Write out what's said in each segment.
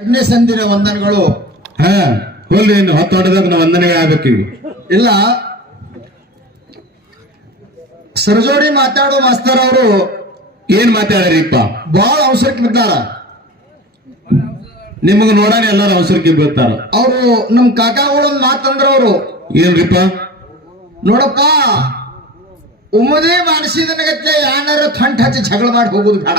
ಎರಡನೇ ಸಂದಿನ ವಂದನೆಗಳು. ಹಾ ಹೋಲ್ರಿ ಇನ್ನು ಹೊತ್ತು ಹೊಡೆದಾಗ ನಾವು ವಂದನೆಗೆ ಆಗ್ಬೇಕೀಗ ಇಲ್ಲ. ಸರಜೋಡಿ ಮಾತಾಡೋ ಮಾಸ್ತರ್ ಅವರು ಏನ್ ಮಾತಾಡ್ರಿಪ್ಪ ಬಹಳ ಅವಸರಕ್ಕೆ ಬಿದ್ದಾರ. ನಿಮಗ ನೋಡಾನೆ ಎಲ್ಲಾರು ಅವಸರಕ್ಕೆ ಬೀಳ್ತಾರ. ಅವರು ನಮ್ ಕಾಕಾಗಳು ಮಾತಂದ್ರ ಅವರು. ಏನ್ರಿಪ್ಪ? ನೋಡಪ್ಪ ಉಮ್ಮದೇ ಮಾಡಿಸಿದನಗತ್ತೆ ಯಾನಾರ ಥಂಟ್ ಹಚ್ಚಿ ಜಗಳ ಮಾಡಿ ಹೋಗುದು ಬೇಡ.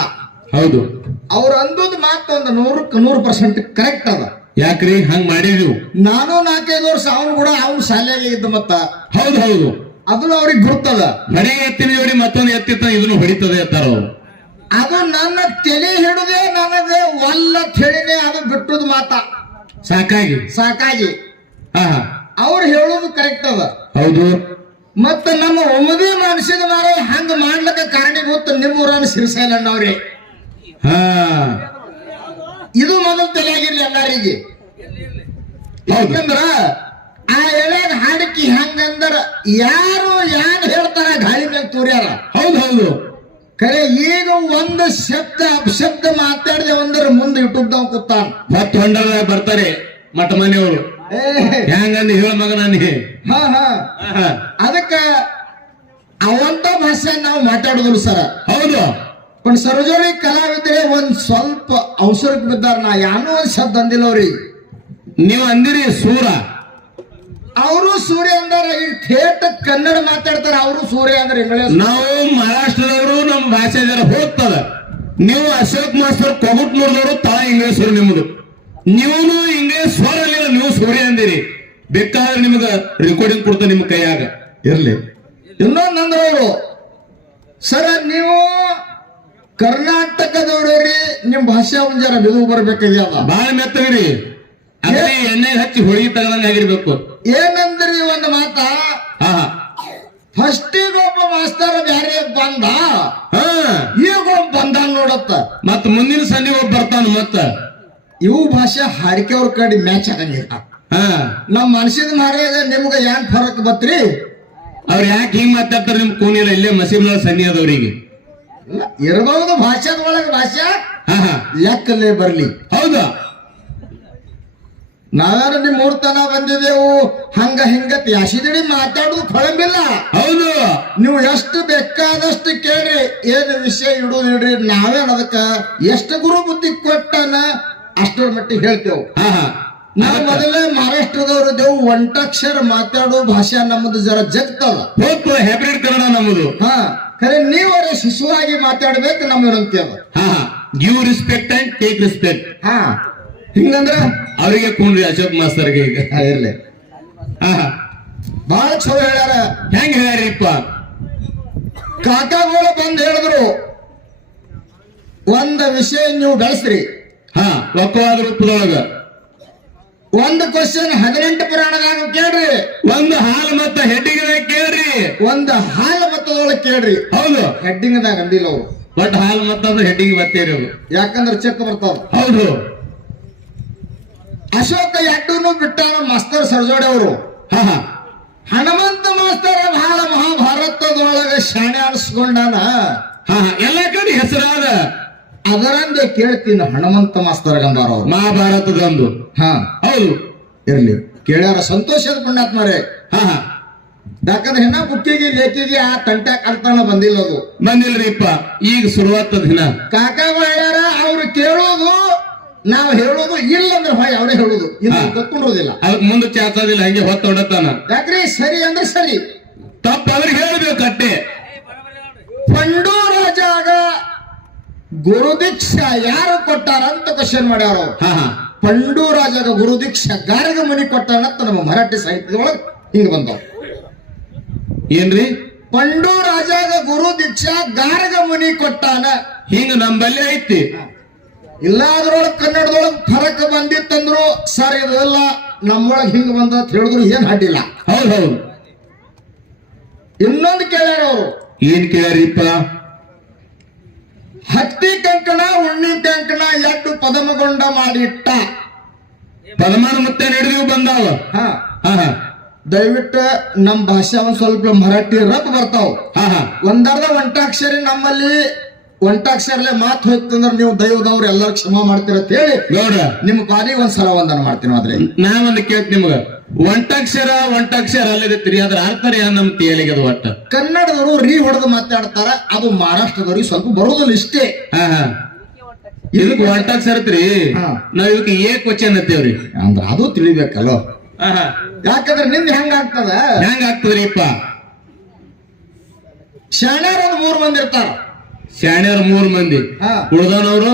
ಹೌದು. ಅವ್ರ ಅಂದದ್ ಮಾತು ಒಂದು ನೂರಕ್ಕೆ ನೂರು ಪರ್ಸೆಂಟ್ ಕರೆಕ್ಟ್ ಅದ. ಯಾಕ್ರಿ? ಹಂಗ್ ಮಾಡಿದ್ವಿ. ನಾನು ನಾಲ್ಕೈದು ವರ್ಷ ಅವನು ಕೂಡ ಅವ್ನು ಶಾಲೆಗೆ ಇದ್ದ ಮತ್ತ. ಹೌದು ಹೌದು. ಅದು ಅವ್ರಿಗೆ ಗುರ್ತದ. ಮನೆ ಎತ್ತಿನ ಜೋಡಿ ಮತ್ತೊಂದು ಎತ್ತಿತ್ತ ಇದನ್ನು ಹೊಡಿತದೆ ಅಂತಾರ ಅವ್ರು. ಅದು ನನ್ನ ತಲೆ ಹಿಡುದೇ ನನಗೆ ಒಲ್ಲ ತಿಳಿನೇ ಅದು ಬಿಟ್ಟದ ಮಾತ. ಸಾಕಾಗಿ? ಸಾಕಾಗಿ. ಹಾ ಹಾ. ಅವ್ರು ಹೇಳೋದು ಕರೆಕ್ಟ್ ಅದ. ಹೌದು. ಮತ್ತ ನಮ್ಮ ಒಮ್ಮದೇ ಮನಸ್ಸಿದ ಮಾರ ಹಂಗ ಮಾಡ್ಲಕ್ಕ ಕಾರಣೀಭೂತ ನಿಮ್ಮೂರನ್ನ ಸಿರಿಸೈಲಣ್ಣವ್ರಿ ಹಾ. ಇದು ಮೊದಲು ತಲೆಯಾಗಿರ್ಲಿ ಎಲ್ಲರಿಗೆ. ಯಾಕಂದ್ರ ಆ ಎಳೆಗ ಹಾಡಿಕಿ ಹೆಂಗಂದ್ರ ಯಾರು ಯಾರು ಹೇಳ್ತಾರ ಗಾಳಿ ಮ್ಯಾಗ ತೋರ್ಯಾರ. ಹೌದು ಹೌದು. ಕರೆ ಈಗ ಒಂದು ಶಬ್ದ ಅಪಶಬ್ದ ಮಾತಾಡದೆ ಒಂದರ ಮುಂದೆ ಇಟ್ಟುದ್ದವ್ ಕೂತಾನ. ಹೊತ್ತು ಹೊಂಡರ ಬರ್ತಾರೆ ಮಠ ಮನೆಯವರು. ಹೆಂಗಂದು ಹೇಳ ಮಗ ನನಗೆ ಹಾ ಹಾ. ಹಾ. ಅದಕ್ಕ ಅವಂತ ಭಾಷೆ ನಾವು ಮಾತಾಡುದಿಲ್ಲ ಸರ. ಹೌದು. पण ಸರೋಜೋಳಿ ಕಲಾವಿದ್ರೆ ಒಂದ್ ಸ್ವಲ್ಪ ಅವಸರಕ್ಕೆ ಬಿದ್ದಾರ. ನಾ ಯಾನೋ ಒಂದ್ ಶಬ್ದ ಅಂದಿಲ್ಲ ಅವ್ರಿಗೆ. ನೀವು ಅಂದಿರಿ ಸೂರ. ಅವರು ಸೂರ್ಯ ಅಂದಾರ ಈ ಥೇಟ್ ಕನ್ನಡ ಮಾತಾಡ್ತಾರ ಅವರು ಸೂರ್ಯ ಅಂದ್ರೆ ಇಂಗ್ಲಿಷ್. ನಾವು ಮಹಾರಾಷ್ಟ್ರದವರು ನಮ್ಮ ಭಾಷೆ ಜರ ಹೋಗ್ತದ. ನೀವು ಅಶೋಕ್ ಮಾಸ್ತರ್ ಕೊಗುಟ್ನೂರ್ದವರು ತಳ ಇಂಗ್ಲೇಶ್ವರು ನಿಮ್ದು. ನೀವು ಇಂಗ್ಲೇಶ್ ಸ್ವರ ಅಲ್ಲಿಲ್ಲ ನೀವು ಸೂರ್ಯ ಅಂದಿರಿ. ಬೇಕಾದ್ರೆ ನಿಮ್ಗ ರೆಕಾರ್ಡಿಂಗ್ ಕೊಡ್ತ ನಿಮ್ಮ ಕೈಯಾಗ. ಇರ್ಲಿ. ಇನ್ನೊಂದಂದ್ರ ಅವರು ಸರ ನೀವು ಕರ್ನಾಟಕದವ್ರಿ ನಿಮ್ ಭಾಷೆ ಒಂದ್ ಜರ ಬಿದು ಬರ್ಬೇಕಾಗ್ಯದ? ಬಾಳ ಮೆತ್ತಗ್ರಿ. ಅದೇ ಎಣ್ಣೆ ಹಚ್ಚಿ ಹೋಳಿಗೆ ತಗದಂಗ ಆಗಿರ್ಬೇಕು. ಏನಂದ್ರಿ ಒಂದ್ ಮಾತ? ಫಸ್ಟಿಗೆ ಒಬ್ಬ ಮಾಸ್ತರ್ ಬ್ಯಾರೆ ಬಂದ. ಹಾ. ಈಗ ಒಬ್ಬ ಬಂದ ನೋಡತ್ತ ಮತ್ ಮುಂದಿನ ಸಂಜೆ ಒಬ್ಬ ಬರ್ತಾನ ಮತ್ತ. ಇವು ಭಾಷೆ ಹಾಡಿಕೆ ಅವ್ರ ಕಡೆ ಮ್ಯಾಚ್ ಆಗಂಗಿಲ್ಲ. ಹಾ. ನಮ್ ಮನಸ್ಸಿನ ಮಾರ್ಯಾಗ ನಿಮ್ಗ ಏನ್ ಫರಕ್ ಬತ್ರಿ? ಅವ್ರ ಯಾಕೆ ಹಿಂಗ್ ಮಾತಾಡ್ತಾರ ನಿಮ್ ಕೂನಿಲ್ಲ ಇಲ್ಲೇ ಮಸೀಬ್ಲ ಸನ್ನಿ ಅದವ್ರಿಗೆ ಇರಬಹುದು ಭಾಷೆ ಒಳಗೆ ಭಾಷೆ. ಲೆಕ್ಕಲ್ಲೇ ಬರ್ಲಿ. ಹೌದಾ? ನಾವೇನ ನಿಮ್ ಮೂರ್ತನ ಬಂದಿದೆವು ಹಂಗ ಹಿಂಗ ಯಾಸಿದಡಿ ಮಾತಾಡುದು ಕೊಳಂಬಿಲ್ಲ. ಹೌದು. ನೀವು ಎಷ್ಟು ಬೇಕಾದಷ್ಟು ಕೇಳ್ರಿ ಏನ್ ವಿಷಯ ಇಡುದು ಇಡ್ರಿ ನಾವೇನ್ ಅದಕ್ಕ ಎಷ್ಟು ಗುರು ಬುದ್ಧಿ ಕೊಟ್ಟನ ಅಷ್ಟರ ಮಟ್ಟಿಗೆ ಹೇಳ್ತೇವು. ನಾವು ಮೊದಲೇ ಮಹಾರಾಷ್ಟ್ರದವರು ಇದ್ದೇವು ಒಂಟಕ್ಷರ ಮಾತಾಡೋ ಭಾಷೆ ನಮ್ಮದು ಜರ ಜಗ್ತಲ್ಲ ಹೋಗ್ತು ಹೈಬ್ರಿಡ್ ಕನ್ನಡ ನಮ್ಮದು. ಹಾ. ಖರೆ ನೀವರ ಶಿಶುವಾಗಿ ಮಾತಾಡ್ಬೇಕು ನಮ್ಮ ವಿನಂತಿ ಅದ ಹಾ. Give respect and take respect ಹಾ. ಹಿಂಗಂದ್ರ? ಅವರಿಗೆ ಕುಂಡ್ರಿ ಅಶೋಕ್ ಮಾಸ್ತರ್ಗೆ ಈಗ. ಹಾ, ಇರ್ಲಿ. ಹಾ ಬಹಳ ಚಲೋ ಹೇಳ್ಯಾರ. ಹೆಂಗ್ ಹೇಳ್ಯಾರಿಪ್ಪ? ಕಾಕಾಗಳು ಬಂದ್ ಹೇಳಿದ್ರು ಒಂದ ವಿಷಯ ನೀವು ಬೆಳೆಸ್ರಿ. ಹಾ ಒಕ್ಕವಾದ ರೂಪದೊಳಗ. ಒಂದು ಕ್ವಶನ್ ಹದಿನೆಂಟು ಪುರಾಣದಾಗ ಕೇಳ್ರಿ. ಒಂದು ಹಾಲು ಮತ್ತ ಹೆಡ್ಡಿಂಗ್ ಕೇಳ್ರಿ. ಒಂದು ಹಾಲು ಮತ್ತದೊಳಗೆ ಕೇಳ್ರಿ. ಹೌದು. ಹೆಡ್ಡಿಂಗ್ದಾಗ ಅಂದಿಲ್ಲ ಅವ್ರು. ಬಟ್ ಹಾಲು ಮತ್ತಂದ್ರೆ ಹೆಡ್ಡಿಗೆ ಮತ್ತೇರಿ ಅವ್ರು. ಯಾಕಂದ್ರೆ ಚೆಕ್ ಬರ್ತಾವ. ಹೌದು. ಅಶೋಕ ಎಡ್ಡೂನು ಬಿಟ್ಟಾರ ಮಾಸ್ತರ್ ಸರ್ಜೋಡೆ ಅವರು. ಹಾ ಹಾ. ಹನುಮಂತ ಮಾಸ್ತರ ಬಹಳ ಮಹಾಭಾರತದೊಳಗೆ ಶಾಣೆ ಅನಿಸ್ಕೊಂಡಾನ. ಹಾ. ಎಲ್ಲ ಕಡೆ ಹೆಸರಾದ ಅದರಂದೇ ಕೇಳ್ತೀನಿ ಹನುಮಂತ ಮಾಸ್ತರ ಗಂಧಾರ ಅವರು. ಮಹಾಭಾರತದೊಂದು. ಹಾ. ಹೌದು. ಇರ್ಲಿ. ಕೇಳ್ಯಾರ ಸಂತೋಷದ ಪುಣ್ಯಾತ್ಮರೇ ಹಾ ಹಾ. ಯಾಕಂದ್ರೆ ಹೆಣ್ಣ ಬುಕ್ಕಿಗೆ ಲೇಖಿಗೆ ಆ ತಂಟ್ಯಾಗ ಕಲ್ತಾನ ಬಂದಿಲ್ಲ ಅದು. ಬಂದಿಲ್ರಿಪ್ಪ ಈಗ ಶುರುವಾತ ದಿನ. ಕಾಕಾ ಮಾಡ್ಯಾರ ಅವ್ರು ಕೇಳೋದು ನಾವು ಹೇಳೋದು ಇಲ್ಲ ಅಂದ್ರೆ ಹೊಯ್ ಅವರೇ ಹೇಳೋದು. ಇಲ್ಲ ಹಾ. ಗೊತ್ತುಂಡ್ರೋದಿಲ್ಲ ಅದಕ್ಕೆ ಮುಂದೆ ಚಾಚೋದಿಲ್ಲ ಹಂಗೆ ಹೊತ್ತ ಹೊಡತಾನ ಯಾಕ್ರಿ ಸರಿ ಅಂದ್ರೆ ಸರಿ. ತಪ್ಪ ಅವ್ರಿಗೆ ಹೇಳ್ಬೇಕು ಅಟ್ಟೆ. ಪಂಡು ರಾಜಾಗ ಗುರುದೀಕ್ಷಾ ಯಾರು ಕೊಟ್ಟಾರ ಅಂತ ಕ್ವಶನ್ ಮಾಡ್ಯಾರ ಪಂಡು ರಾಜಾಗ ಗುರುದೀಕ್ಷಾ ಗಾರ್ಗ ಮನಿ ಕೊಟ್ಟಾನ ಅಂತ ನಮ್ಮ ಮರಾಠಿ ಸಾಹಿತ್ಯದೊಳಗೆ ಹಿಂಗ ಬಂದವ. ಏನ್ರಿ? ಪಂಡು ರಾಜಾಗ ಗುರು ದೀಕ್ಷಾ ಗಾರ್ಗ ಮುನಿ ಕೊಟ್ಟಾನ. ಹಿಂಗ ನಂಬಲ್ಲಿ ಐತಿ. ಇಲ್ಲ ಕನ್ನಡದೊಳಗ ಕನ್ನಡದೊಳಗ್ ಫರಕ್ ಬಂದಿತ್ತಂದ್ರು ಸರ್ ಇದೆಲ್ಲ ನಮ್ಮೊಳಗ ಹಿಂಗ ಬಂದ ಅಂತ ಹೇಳಿದ್ರು ಏನ್ ಹಾಡಿಲ್ಲ. ಹೌದೌದು ಹೌದು. ಇನ್ನೊಂದು ಕೇಳ್ಯಾರ ಅವರು. ಏನ್ ಕೇಳ್ಯಾರಿಪ್ಪ? ಹತ್ತಿ ಕಂಕಣ ಉಣ್ಣಿ ಕಂಕಣ ಎಟ್ಟು ಪದಮಗೊಂಡ ಮಾಡಿಟ್ಟ. ಪದಮಾನ ಮತ್ತೆ ನಡೆದು ಬಂದಾವ? ದಯವಿಟ್ಟು ನಮ್ ಭಾಷೆ ಒಂದ್ ಸ್ವಲ್ಪ ಮರಾಠಿ ರಪ್ ಬರ್ತಾವ. ಹಾ ಹಾ. ಒಂದರ್ಧ ಒಂಟಾಕ್ಷರಿ ನಮ್ಮಲ್ಲಿ ಒಂಟಾಕ್ಷರಲೆ ಮಾತು ಹೋಯ್ತಂದ್ರ ನೀವು ದೈವದವ್ರು ಎಲ್ಲರೂ ಕ್ಷಮ ಮಾಡ್ತೀರ ಅಂತ ಹೇಳಿ ನಿಮ್ ನಿಮ್ಮ ಪಾಲಿಗೆ ಒಂದ್ಸಲ ವಂದನ ಮಾಡ್ತೀನಿ ಆದ್ರೆ ನಾ ಒಂದು ಕೇಳ್ತೀನಿ ನಿಮ್ಗ. ಒಂಟಾಕ್ಷರ ಒಂಟಾಕ್ಷರ ಅಲ್ಲದೈತ್ರಿ ಅದ್ರ ಅರ್ಥ ಏನ್ ನಮ್ ತೇಲಿಗೆ ಅದು ಒಟ್ಟ. ಕನ್ನಡದವರು ರೀ ಹೊಡೆದು ಮಾತಾಡ್ತಾರ ಅದು ಮಹಾರಾಷ್ಟ್ರದವ್ರಿಗೆ ಸ್ವಲ್ಪ ಬರೋದಿಲ್ಲ ಇಷ್ಟೇ. ಹಾ ಹಾ. ಇದಕ್ ಒಂಟಾಕ್ಷರ ಐತ್ರಿ ಹಾ. ನಾವ್ ಇದಕ್ಕೆ ಏ ಕ್ವಶನ್ ಅಂತೇವ್ರಿ? ಅಂದ್ರ ಅದು ತಿಳಿಬೇಕಲ್ಲೋ. ಯಾಕಂದ್ರೆ ನಿಂದ ಹೆಂಗ ಆಗ್ತದ? ಹೆಂಗ ಆಗ್ತದ್ರಿಪ್ಪ ಶಾಣ್ಯಾರ ಮೂರ್ ಮಂದಿ ಇರ್ತಾರ. ಶಾಣ್ಯರ ಮೂರ್ ಮಂದಿ. ಉಳ್ದನವ್ರು?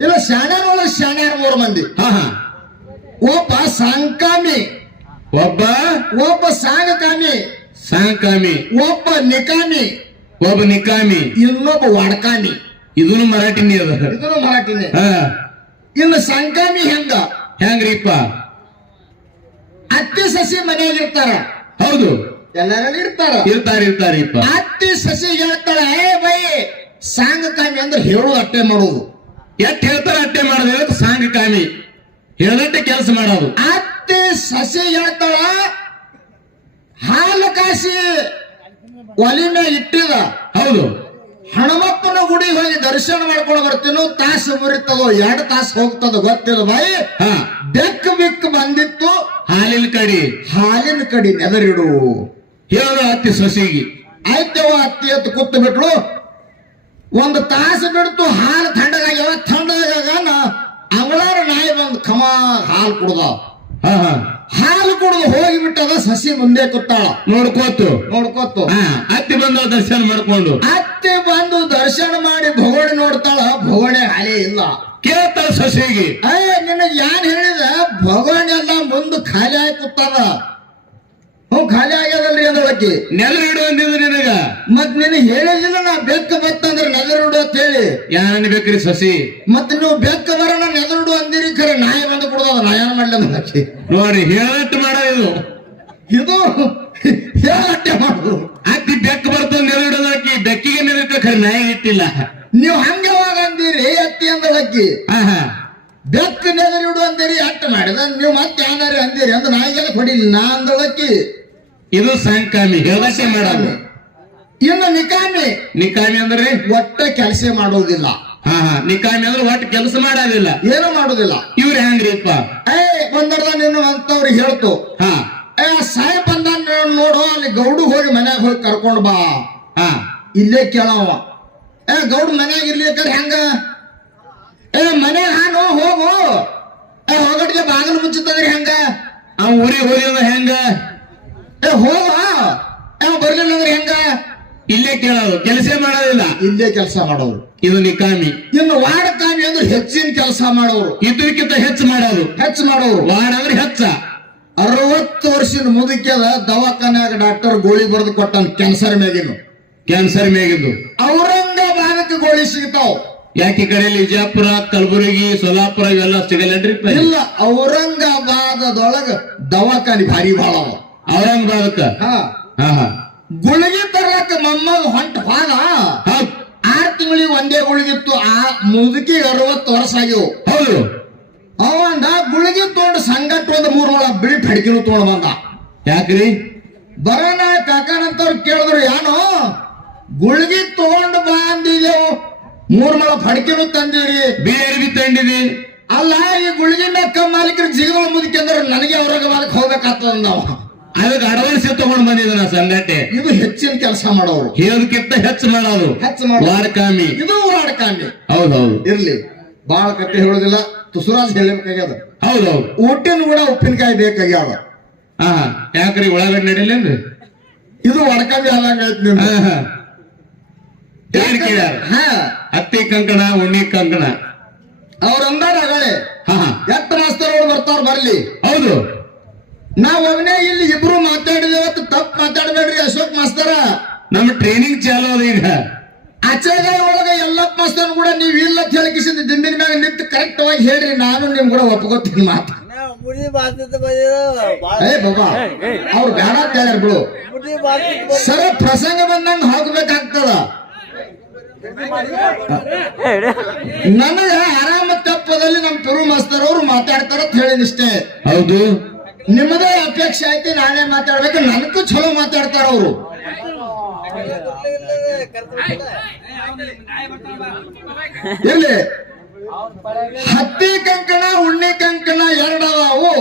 ಇಲ್ಲ ಶಾಣ್ಯಾರ ಶಾಣ್ಯಾರ ಮೂರ್ ಮಂದಿ. ಹಾ ಹಾ. ಒಬ್ಬ ಸಾಂಕಾಮಿ ಒಬ್ಬ ಒಬ್ಬ ಸಾಂಗಕಾಮಿ ಸಾಂಕಾಮಿ ಒಬ್ಬ ನಿಕಾಮಿ ಒಬ್ಬ ನಿಕಾಮಿ ಇನ್ನೊಬ್ಬ ವಾಡ್ಕಾಮಿ. ಇದನ್ನು ಮರಾಠಿನಿ ಅದ. ಇದನ್ನು ಮರಾಠಿನೇ. ಹಾ. ಇನ್ನು ಸಂಕಾಮಿ ಹೆಂಗ? ಹೆಂಗ್ರಿಪ್ಪ? ಅತ್ತೆ ಸಸಿ ಮನೆಯಾಗ ಇರ್ತಾರ ಹೌದು. ಎಲ್ಲರಲ್ಲಿ ಇರ್ತಾರೆ ಇರ್ತಾರೆ ಇರ್ತಾರಿಪ್ಪ. ಅತ್ತಿ ಸಸಿ ಹೇಳ್ತಾಳ ಏ ಬೈ ಸಾಂಗಕಾಮಿ ಅಂದ್ರೆ ಹೇಳೋದು ಅಟ್ಟೆ ಮಾಡೋದು. ಎಟ್ ಹೇಳ್ತಾರೆ ಅಟ್ಟೆ ಮಾಡೋದು ಸಾಂಗ್ ಕಾಮಿ ಹೇಳಟ್ಟೆ ಕೆಲಸ ಮಾಡೋದು. ಅತ್ತೆ ಸಸಿ ಹೇಳ್ತಾಳ ಹಾಲು ಕಾಸಿ ಒಲಿ ಮೇಲೆ ಇಟ್ಟಿದ. ಹೌದು. ಹಣಮಪ್ಪನ ಗುಡಿ ಹೋಗಿ ದರ್ಶನ ಮಾಡ್ಕೊಂಡು ಬರ್ತೀನಿ ತಾಸು ಮುರಿತದೋ ಎರಡು ತಾಸು ಹೋಗ್ತದ ಗೊತ್ತಿಲ್ಲ ಬಾಯಿ. ಬೆಕ್ ಬೆಕ್ಕ ಬಿಕ್ಕ ಬಂದಿತ್ತು. ಹಾಲಿನ ಕಡಿ. ಹಾಲಿನ ಕಡಿ ನೆದರಿಡು. ಹೇಳ ಅತ್ತಿ ಸಸಿಗಿ. ಆಯ್ತವ ಅತ್ತಿ ಎತ್ತು ಕುತ್ತು ಬಿಟ್ಲು ಒಂದು ತಾಸು ಬಿಡ್ತು ಹಾಲು ಥಂಡಗಾಗ್ಯವ ಥಂಡಗಾಗ ಅಂಗಳಾರ ನಾಯಿ ಬಂದು ಕಮ ಹಾಲು ಕುಡ್ದ. ಹಾಲು ಕುಡ್ದು ಹೋಗಿಬಿಟ್ಟದ ಸಸಿ ಮುಂದೆ ಕುತ್ತಾಳ ನೋಡ್ಕೋತು ನೋಡ್ಕೋತು ಅತ್ತಿ ಬಂದು ದರ್ಶನ ಮಾಡ್ಕೊಂಡು. ಅತ್ತೆ ಬಂದು ದರ್ಶನ ಮಾಡಿ ಭಗವಣಿ ನೋಡ್ತಾಳ. ಭಗವಣಿ ಹಾಲೇ ಇಲ್ಲ. ಕೇಳ್ತಾಳ ಸಸಿಗೆ. ಅಯ್ಯ ನಿನಗೆ ಯಾನ್ ಹೇಳಿದ? ಭಗವಣಿ ಎಲ್ಲ ಮುಂದೆ ಖಾಲಿ ಆಗಿ ಹ್ಞೂ ಖಾಲಿ ಆಗ್ಯದಲ್ರಿ ಅಕ್ಕಿ ನೆಲ ಇಡು ಅಂದಿದ್ರು ನಿನಗ. ಮತ್ ನೀನು ಹೇಳಿಲ್ಲ ನಾ ಬೆಕ್ಕ ಬತ್ತಂದ್ರೆ ನೆದರುಡು ಅಂತ ಹೇಳಿ. ಏನ್ ಬೇಕ್ರಿ ಸಸಿ? ಮತ್ ನೀವು ಬೆಕ್ಕ ಬರೋಣ ನೆದರುಡು ಅಂದಿರಿ ಖರೆ ನಾಯಿ ಬಂದು ಕೊಡೋದ ನಾ ಏನ್ ಮಾಡ್ಲಿ ಅಂದಳಕಿ ನೋಡ್ರಿ ಹೇಳಟ್ಟು ಮಾಡ ಇದು. ಇದು ಹೇಳಟ್ಟೆ ಮಾಡುದು ಅಕ್ಕಿ ಬೆಕ್ಕ ಬರ್ತದ ನೆಲ ಅಕ್ಕಿ. ಬೆಕ್ಕಿಗೆ ನೆಲಕ್ಕ ಖರೆ ನಾಯಿ ಇಟ್ಟಿಲ್ಲ ನೀವು ಹಂಗೆ ಯಾವಾಗ ಅಂದಿರಿ ಅತ್ತಿ ಅಂದಳಕಿ ಅಕ್ಕಿ. ಹಾ ಬೆಕ್ಕ ನೆದರಿಡು ಅಂದಿರಿ ಅಟ್ಟ ಮಾಡಿದ ನೀವು ಮತ್ತೆ ಯಾನಾರಿ ಅಂದಿರಿ ಅಂದ ನಾಯಿಗೆಲ್ಲ ಕೊಡಿಲ್ಲ ನಾ ಅಂದಳಕಿ ಇದು ಸಾಯಂಕಾಲಿ ಹೇಳಕ್ಕೆ ಮೇಡಮ್ ಇನ್ನು ನಿಕಾಮಿ. ನಿಕಾಮಿ ಅಂದ್ರೆ? ಒಟ್ಟೆ ಕೆಲಸ ಮಾಡೋದಿಲ್ಲ. ಹಾ ಹಾ. ನಿಕಾಮಿ ಅಂದ್ರೆ ಒಟ್ಟು ಕೆಲಸ ಮಾಡೋದಿಲ್ಲ. ಏನು ಮಾಡೋದಿಲ್ಲ. ಇವ್ರು ಹೆಂಗ್ರಿಪ್ಪ ಏ ಒಂದರ್ಧ ನೀನು ಅಂತವ್ರಿಗೆ ಹೇಳ್ತು. ಹಾ. ಏ ಸಾಯಿ ಬಂದ ನೋಡು ಅಲ್ಲಿ ಗೌಡು ಹೋಗಿ ಮನ್ಯಾಗ ಹೋಗಿ ಕರ್ಕೊಂಡು ಬಾ. ಹಾ. ಇಲ್ಲೇ ಕೇಳವ ಏ ಗೌಡ ಮನ್ಯಾಗ ಇರ್ಲಿಕ್ಕಂದ್ರೆ ಹೆಂಗ? ಏ ಮನ್ಯಾಗ ಹಾನು ಹೋಗು. ಏ ಹೋಗಟ್ಟಿಗೆ ಬಾಗಿಲು ಮುಚ್ಚುತ್ತಂದ್ರೆ ಹೆಂಗ? ಅವ್ ಊರಿಗೆ ಹೋಗಿ ಹೆಂಗ? ಏ ಹೋಗ ಏ ಬರ್ಲಿಲ್ಲ ಅಂದ್ರೆ ಹೆಂಗ? ಇಲ್ಲೇ ಕೇಳೋದು. ಕೆಲಸ ಮಾಡೋದಿಲ್ಲ? ಇಲ್ಲೇ ಕೆಲಸ ಮಾಡೋರು. ಇದು ನಿಕಾಮಿ. ಇನ್ನು ವಾಡಕಾಮಿ ಅಂದ್ರೆ ಹೆಚ್ಚಿನ ಕೆಲಸ ಮಾಡೋರು. ಇದಕ್ಕಿಂತ ಹೆಚ್ಚು ಮಾಡೋರು ಹೆಚ್ಚು ಮಾಡೋರು. ವಾಡ ಅಂದ್ರೆ ಹೆಚ್ಚ. ಅರವತ್ತು ವರ್ಷದ ಮುದುಕ್ಯದ ದವಾಖಾನ್ಯಾಗ ಡಾಕ್ಟರ್ ಗೋಳಿ ಬರೆದು ಕೊಟ್ಟನ್ ಕ್ಯಾನ್ಸರ್ ಮೇಗಿನು ಕ್ಯಾನ್ಸರ್ ಮೇಗಿದ್ದು ಔರಂಗಾಬಾದಕ್ಕೆ ಗೋಳಿ ಸಿಗ್ತಾವ. ಯಾಕೆ ಈ ಕಡೆಯಲ್ಲಿ ವಿಜಯಪುರ ಕಲಬುರಗಿ ಸೋಲಾಪುರ ಇವೆಲ್ಲ ಸಿಗಲ್ಲ ಇಲ್ಲ ಔರಂಗಾಬಾದದೊಳಗ ದವಾಖಾನಿ ಭಾರಿ ಭಾಳ ಅವ ಔರಂಗಾಬಾದಕ್ಕ ಹಾ. ಹಾ ಹಾ. ಗುಳಿಗೆ ತರ್ಲಕ್ಕ ಮೊಮ್ಮಗ ಹೊಂಟ ಹೋದ. ಆರ್ ತಿಂಗಳಿಗೆ ಒಂದೇ ಗುಳಿಗಿತ್ತು. ಆ ಮುದುಕಿ ಅರವತ್ತು ವರ್ಷ ಆಗ್ಯವು. ಹೌದು. ಅವಂದ ಗುಳಿಗೆ ತೊಗೊಂಡು ಸಂಗಟ್ ಒಂದು ಮೂರ್ ಮೊಳ ಬಿಳಿ ಅಡಿಕೆನು ತೊಗೊಂಡು ಬಂದ. ಯಾಕ್ರಿ? ಬರೋಣ ಕಾಕನಂತವ್ರು ಕೇಳಿದ್ರು ಯಾನು ಗುಳಿಗೆ ತಗೊಂಡು ಬಂದಿದೆವು ಮೂರ್ ಮಳ ಫಡ್ಕೆನು ತಂದಿರಿ. ಬೇರೆ ಬಿ ತಂಡಿದಿ ಅಲ್ಲ ಈ ಗುಳಿಗೆ ಮಾಲೀಕರು ಜಿಗದೊಳ ಮುದುಕಿ ಅಂದ್ರೆ ನನಗೆ ಅವ್ರಾಗ ಮಾಲಕ್ ಹೋಗ್ಬೇಕಾಗ್ತದ ಅಂದವ ಅದಕ್ಕೆ ಅಡ್ವಾನ್ಸ್ ತಗೊಂಡ್ ಬಂದಿದ್ದಾನ ಸಂಘಟನೆ ಇದು ಹೆಚ್ಚಿನ ಕೆಲಸ ಮಾಡೋರು. ಹೇಳೋದಕ್ಕಿಂತ ಹೆಚ್ಚು ಮಾಡೋದು. ಹೆಚ್ಚು ಮಾಡೋದು. ವಾರಕಾಮಿ ಇದು ವಾಡಕಾಮಿ ಹೌದೌದು. ಇರ್ಲಿ. ಬಾಳ ಕಟ್ಟಿ ಹೇಳೋದಿಲ್ಲ. ತುಸುರಾಜ್ ಹೇಳಬೇಕಾಗ್ಯದ. ಹೌದೌದು. ಊಟಿನ ಕೂಡ ಉಪ್ಪಿನಕಾಯಿ ಬೇಕಾಗ್ಯಾವ ಹಾ ಯಾಕ್ರಿ ಒಳಗಡೆ ನಡಿಲೇನ್ರಿ ಇದು ವಡಕಾಮಿ ಅಲ್ಲಂಗೈತಿ ನಿಮ್ದು. ಹಾ. ಹತ್ತಿ ಕಂಕಣ ಉಣ್ಣಿ ಕಂಕಣ. ಅವ್ರ ಅಂದಾರ ಆಗಳೆ ಹಾ ಹಾ ಎತ್ತ ಮಾಸ್ತರ್ ಬರ್ತಾರ ಬರ್ಲಿ. ಹೌದು. ನಾವ್ ಒಬ್ಬನೇ ಇಲ್ಲಿ ಇಬ್ರು ಮಾತಾಡಿದೇವತ್ತು ತಪ್ಪು ಮಾತಾಡಬೇಡ್ರಿ ಅಶೋಕ್ ಮಾಸ್ತರ. ನಮ್ಮ ಟ್ರೈನಿಂಗ್ ಚಾಲು ಅದ ಈಗ. ಆಚೆಗಾಯ ಒಳಗ ಎಲ್ಲಪ್ಪ ಮಾಸ್ತರ್ ಕೂಡ ನೀವ್ ಇಲ್ಲ ಅಂತ ಹೇಳಿಕಿಸಿದ ದಿಂಬಿನ ಮ್ಯಾಗ ನಿಂತು ಕರೆಕ್ಟ್ ಆಗಿ ಹೇಳ್ರಿ ನಾನು ನಿಮ್ ಕೂಡ ಒಪ್ಕೋತೀನಿ ಮಾತು. ಏ ಬಾಬಾ ಅವ್ರು ಬೇಡ ಬಿಡು. ಸರ ಪ್ರಸಂಗ ಬಂದಂಗ ಹೋಗ್ಬೇಕಾಗ್ತದ. ನನಗ ಆರಾಮ ತಪ್ಪದಲ್ಲಿ ನಮ್ ಪುರು ಮಾಸ್ತರ್ ಅವ್ರು ಮಾತಾಡ್ತಾರ ಅಂತ ಹೇಳಿನಿಷ್ಟೇ ಹೌದು. ನಿಮ್ಮದೇ ಅಪೇಕ್ಷೆ ಐತಿ ನಾನೇ ಮಾತಾಡ್ಬೇಕು. ನನಗೂ ಚಲೋ ಮಾತಾಡ್ತಾರ ಅವರು. ಇಲ್ಲಿ ಹತ್ತಿ ಕಂಕಣ ಉಣ್ಣಿ ಕಂಕಣ ಎರಡದಾವು.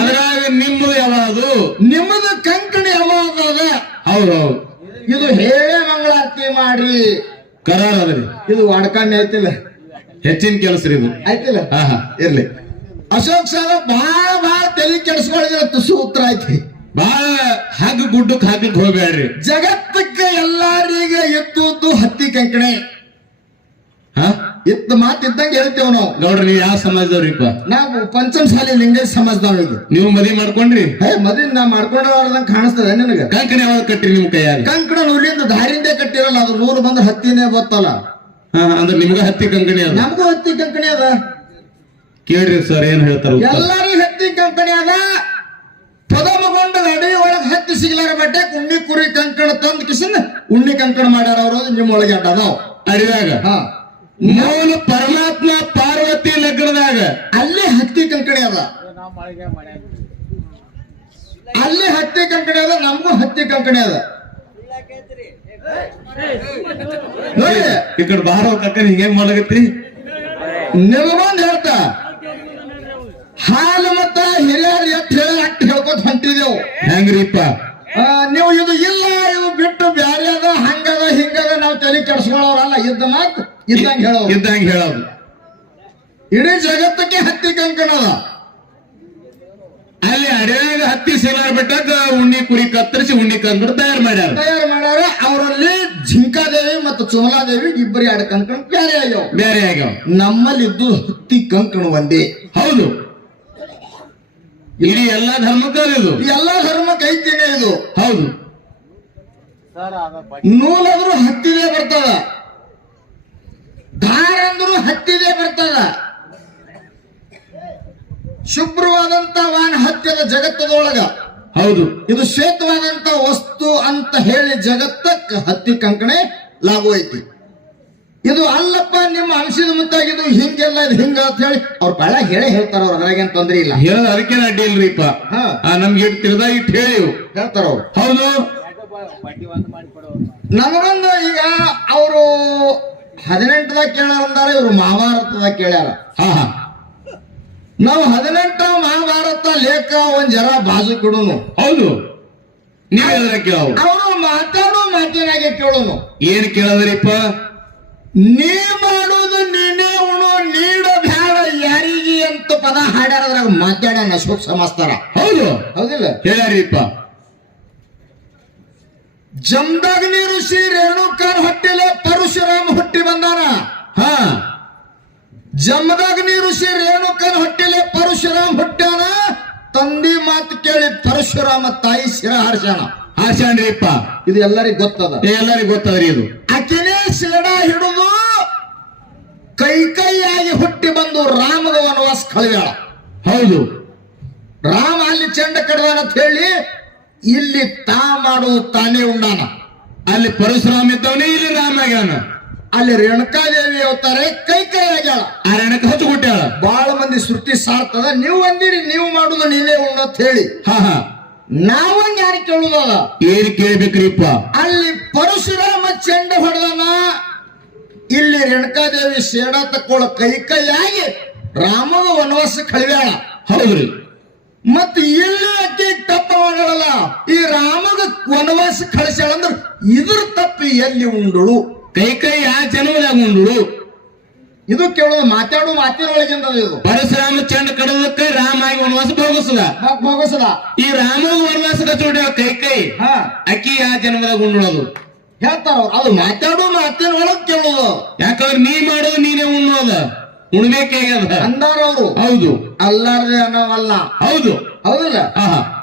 ಅದ್ರಾಗ ನಿಮ್ಮದು ಯಾವುದು? ನಿಮ್ಮದು ಕಂಕಣ ಯಾವಾಗ ಹೌದು ಇದು ಹೇಳೇ ಮಂಗಳಾರತಿ ಮಾಡಿ ಕರಾರ್ ಅದರಿ. ಇದು ವಾಡ್ಕಣ್ಣೆ ಐತಿಲ್ಲ. ಹೆಚ್ಚಿನ ಕೆಲಸ ರೀ ಇದು. ಐತಿಲ್ಲ? ಹಾ ಹಾ. ಇರ್ಲಿ. ಅಶೋಕ್ ಸಾಲ ಬಹಳ ಬಹಳ ತಲೆ ಕೆಡಿಸ್ಕೊಳ್ಳಿದ್ರೆ ತುಸು ಉತ್ತರ ಐತಿ. ಬಹಳ ಹಗ್ ಗುಡ್ಡಕ್ ಹಾಕಕ್ ಹೋಗ್ಬೇಡ್ರಿ. ಜಗತ್ತಕ್ಕೆ ಎಲ್ಲಾರಿಗೆ ಎತ್ತುದ್ದು ಹತ್ತಿ ಕಂಕಣೆ. ಹಾ? ಇತ್ತ ಮಾತಿದ್ದಂಗೆ ಹೇಳ್ತೇವ್ ನಾವು. ನೋಡ್ರಿ ನೀವು ಯಾವ ಸಮಾಜದವ್ರಿಪ್ಪ ನಾವು ಪಂಚಮ ಶಾಲೆ ಲಿಂಗೇಶ್ ಸಮಾಜದವ್ ಇದು? ನೀವು ಮದಿ ಮಾಡ್ಕೊಂಡ್ರಿ? ಹೇ ಮದ್ವೆ ನಾ ಮಾಡ್ಕೊಂಡವ್ರದಂಗ ಕಾಣಿಸ್ತದೆ ನಿನಗ. ಕಂಕಣ ಯಾವಾಗ ಕಟ್ಟಿ ನಿಮ್ ಕೈಯಾಗ? ಕಂಕಣ ನೂಲಿಂದ ದಾರಿಂದೇ ಕಟ್ಟಿರಲ್ಲ ಅದು ನೂರು ಬಂದ್ರೆ ಹತ್ತಿನೇ ಗೊತ್ತಲ್ಲ ಹಾ ಅಂದ್ರೆ ನಿಮ್ಗ ಹತ್ತಿ ಕಂಕಣಿ ಅದ? ನಮಗೂ ಹತ್ತಿ ಕಂಕಣಿ ಅದ. ಕೇಳ್ರಿ ಸರ್ ಏನ್ ಹೇಳ್ತಾರ ಎಲ್ಲರೂ ಹತ್ತಿ ಕಂಕಣಿ ಅದ. ಪದಮಗೊಂಡ ಅಡಿ ಒಳಗ್ ಹತ್ತಿ ಸಿಗ್ಲಾರ ಬಟ್ಟೆ ಉಣ್ಣಿ ಕುರಿ ಕಂಕಣ ತಂದ ಕಿಸಿಂದ ಉಣ್ಣಿ ಕಂಕಣ ಮಾಡ್ಯಾರ ಅವರು ನಿಮ್ಮ ಒಳಗೆ ಅಡ್ಡ ಅದಾವ. ಅಡಿದಾಗ? ಮೌನ ಪರಮಾತ್ಮ ಪಾರ್ವತಿ ಲಗ್ನದಾಗ? ಅಲ್ಲಿ ಹತ್ತಿ ಕಂಕಣಿ ಅದ. ಅಲ್ಲಿ ಹತ್ತಿ ಕಂಕಣಿ ಅದ ನಮಗೂ ಹತ್ತಿ ಕಂಕಣಿ ಅದ. ನೋಡಿ. ಈ ಕಡೆ ಬಾರ ಕಂಕಣಿ ಹಿಂಗೇನ್ ಮಾಡಕತ್ರಿ ನಿಮಗೊಂದು ಹೇಳ್ತಾ. ಹಾಲು ಮತ್ತ ಹಿರಿಯರು ಎಷ್ಟು ಹೇಳಿ ಅಟ್ ಹೇಳ್ಕೊತ ಹೊಂಟಿದೆವು. ಹೆಂಗ್ರಿಪ್ಪ? ನೀವು ಇದು ಇಲ್ಲ ಇದು ಬಿಟ್ಟು ಬ್ಯಾರೆ ಅದ ಹಂಗದ ಹಿಂಗದ ನಾವು ತಲೆ ಕೆಡ್ಸ್ಕೊಳ್ಳೋರಲ್ಲ ಇದ್ದ ಮಾತು ಇದ್ದಂಗ ಹೇಳೋದು ಇದ್ದಂಗ ಹೇಳೋದು ಇಡೀ ಜಗತ್ತಕ್ಕೆ ಹತ್ತಿ ಕಂಕಣದ. ಅಲ್ಲಿ ಅಡಿಯಾಗ ಹತ್ತಿ ಸಿಲಾರ್ ಬಿಟ್ಟಾಗ ಉಣ್ಣಿ ಕುರಿ ಕತ್ತರಿಸಿ ಉಣ್ಣಿ ಕಂಕಣ ತಯಾರು ಮಾಡ್ಯಾರ. ತಯಾರು ಮಾಡ್ಯಾರ ಅವರಲ್ಲಿ ಜಿಂಕಾದೇವಿ ಮತ್ತು ಚೋಲಾದೇವಿ ಇಬ್ಬರಿ ಎರಡು ಕಂಕಣ ಬೇರೆ ಆಗ್ಯಾವ. ಬೇರೆ ಆಗ್ಯಾವ. ನಮ್ಮಲ್ಲಿ ಇದ್ದು ಹತ್ತಿ ಕಂಕಣ ಒಂದೇ. ಹೌದು. ಇಡೀ ಎಲ್ಲಾ ಧರ್ಮಕ್ಕ ಇದು. ಎಲ್ಲಾ ಧರ್ಮ ಐತಿನೇ ಇದು. ಹೌದು. ನೂಲಾದ್ರೂ ಹತ್ತಿದೇ ಬರ್ತದ. ದಾರ ಅಂದ್ರೂ ಹತ್ತಿದೇ ಬರ್ತದ. ಶುಭ್ರವಾದಂತ ವಾನ್ ಹತ್ಯದ ಜಗತ್ತದೊಳಗ. ಹೌದು. ಇದು ಶ್ವೇತವಾದಂತ ವಸ್ತು ಅಂತ ಹೇಳಿ ಜಗತ್ತಕ್ಕ ಹತ್ತಿ ಕಂಕಣೆ ಲಾಗು ಐತಿ ಇದು ಅಲ್ಲಪ್ಪ ನಿಮ್ಮ ಅಂಶದ ಮುಂತಾಗಿದ್ದು ಹಿಂಗೆಲ್ಲ ಇದು ಹಿಂಗ ಅಂತ ಹೇಳಿ ಅವ್ರ ಬಹಳ ಹೇಳೇ ಹೇಳ್ತಾರ ಅವ್ರ ಅದ್ರಾಗೇನ್ ತೊಂದ್ರೆ ಇಲ್ಲ. ಹೇಳೋದು ಅದಕ್ಕೆ ಅಡ್ಡಿ ಇಲ್ರಿಪ್ಪ. ನಮ್ಗೆ ಇಟ್ಟು ತಿಳ್ದ ಇಟ್ಟು ಹೇಳಿ ಹೇಳ್ತಾರ ಅವ್ರು. ಹೌದು. ನಮಗೊಂದು ಈಗ ಅವರು ಹದಿನೆಂಟದಾಗ ಕೇಳ್ಯಾರ ಅಂದಾರ ಇವ್ರು ಮಹಾಭಾರತದಾಗ ಕೇಳ್ಯಾರ. ಹಾ ಹಾ. ನಾವು ಹದಿನೆಂಟ ಮಹಾಭಾರತ ಲೇಖ ಒಂದ್ ಜರ ಬಾಜು ಕೊಡೋನು. ಹೌದು. ನೀವು ಅವರು ಮಾತಾಡೋ ಮಾತಿನಾಗೆ ಕೇಳೋನು. ಏನ್ ಕೇಳದ್ರಿಪ್ಪ? ನೀ ಮಾಡೋದು ನೀನೇ ಉಣು ನೀಡ ಬ್ಯಾಡ ಯಾರಿಗೆ ಅಂತ ಪದ ಹಾಡ್ಯಾರದ್ರಾಗ ಮಾತಾಡ್ಯಾನ ಅಶೋಕ್ ಸಮಸ್ತಾರ. ಹೌದು. ಹೌದಿಲ್ಲ? ಹೇಳ್ಯಾರಿಪ್ಪ ಜಮದಗ್ನಿ ಋಷಿ ರೇಣುಕರ್ ಹೊಟ್ಟಿಲೆ ಪರಶುರಾಮ್ ಹುಟ್ಟಿ ಬಂದಾನ. ಹಾ. ಜಮದಗ್ನಿ ಋಷಿ ರೇಣುಕರ್ ಹೊಟ್ಟೆಲೆ ಪರಶುರಾಮ್ ಹುಟ್ಟಾನ ತಂದಿ ಮಾತು ಕೇಳಿ ಪರಶುರಾಮ ತಾಯಿ ಶಿರ ಹಾರಿಸ್ಯಾನ. ಆಶಾಣ್ರಿಪ್ಪ ಇದು ಎಲ್ಲರಿಗೂ ಗೊತ್ತದ. ಎಲ್ಲರಿಗೂ ಗೊತ್ತದ್ರಿ ಇದು. ಅಕಿನೇ ಶಿಲಡ ಹಿಡಿದು ಕೈ ಕೈಯಾಗಿ ಹುಟ್ಟಿ ಬಂದು ರಾಮದ ವನವಾಸ ಕಳೆಯಾಳ ಹೌದು. ರಾಮ ಅಲ್ಲಿ ಚಂಡ ಕಡ್ದಾನ ಅಂತ ಹೇಳಿ ಇಲ್ಲಿ ತಾ ಮಾಡುವುದು ತಾನೇ ಉಂಡಾನ. ಅಲ್ಲಿ ಪರಶುರಾಮ ಇದ್ದವನೇ ಇಲ್ಲಿ ರಾಮ ಆಗ್ಯಾನ. ಅಲ್ಲಿ ರೇಣುಕಾದೇವಿ ಅವತಾರೆ ಕೈ ಕೈ ಆಗ್ಯಾಳ ಆ ಹತ್ತು ಕೊಟ್ಟಾಳ. ಬಹಳ ಮಂದಿ ಸೃಷ್ಟಿ ಸಾರ್ತದ ನೀವು ಅಂದಿರಿ ನೀವು ಮಾಡುದು ನೀನೇ ಉಂಡ ಅಂತ ಹೇಳಿ. ಹಾ ಹಾ. ನಾವಂಗ್ ಯಾರು ಕೇಳುದಲ್ಲ ಏನ್ ಕೇಳ್ಬೇಕ್ರಿಪ್ಪ? ಅಲ್ಲಿ ಪರಶುರಾಮ ಚೆಂಡ ಹೊಡೆದನ. ಇಲ್ಲಿ ರೇಣುಕಾದೇವಿ ಶೇಡ ತಕ್ಕೊಳ್ಳ ಕೈ ಕೈಯಾಗಿ ರಾಮಗ ವನವಾಸ ಕಳಿದಾಳ ಹೌದ್ರಿ. ಮತ್ ಇಲ್ಲಿ ಅಕ್ಕಿ ತಪ್ಪ ಮಾಡಲ್ಲ ಈ ರಾಮಗ ವನವಾಸ ಕಳಿಸ್ಯಾಳ ಅಂದ್ರೆ ಇದ್ರ ತಪ್ಪಿ ಎಲ್ಲಿ ಉಂಡಳು? ಕೈ ಕೈ ಆ ಜನ್ಮದಾಗ ಉಂಡು ಇದು ಕೇಳೋದು ಮಾತಾಡೋ ಮಾತಿನೊಳಗಿಂದ ಇದು. ಪರಶುರಾಮ ಚಂಡ ಕಡದಕ್ಕ ರಾಮ ಆಗಿ ವನವಾಸ ಭೋಗಿಸದ. ಭೋಗಿಸದ. ಈ ರಾಮಗ ವನವಾಸ ಕಚೋಟಿ ಕೈ ಕೈ. ಅಕ್ಕಿ ಆ ಜನ್ಮದಾಗ ಉಣ್ಣೋದು ಹೇಳ್ತಾರ ಅದು ಮಾತಾಡೋ ಮಾತಿನೊಳಗ್ ಕೇಳೋದು. ಯಾಕಂದ್ರೆ ನೀ ಮಾಡೋದು ನೀನೇ ಉಣ್ಣೋದ. ಉಣ್ಬೇಕಾಗ್ಯದ ಅಂದಾರ ಅವರು. ಹೌದು. ಅಲ್ಲಾರ್ದೆ ಅನ್ನೋವಲ್ಲ. ಹೌದು. ಹೌದಿಲ್ಲ? ಆಹಾ.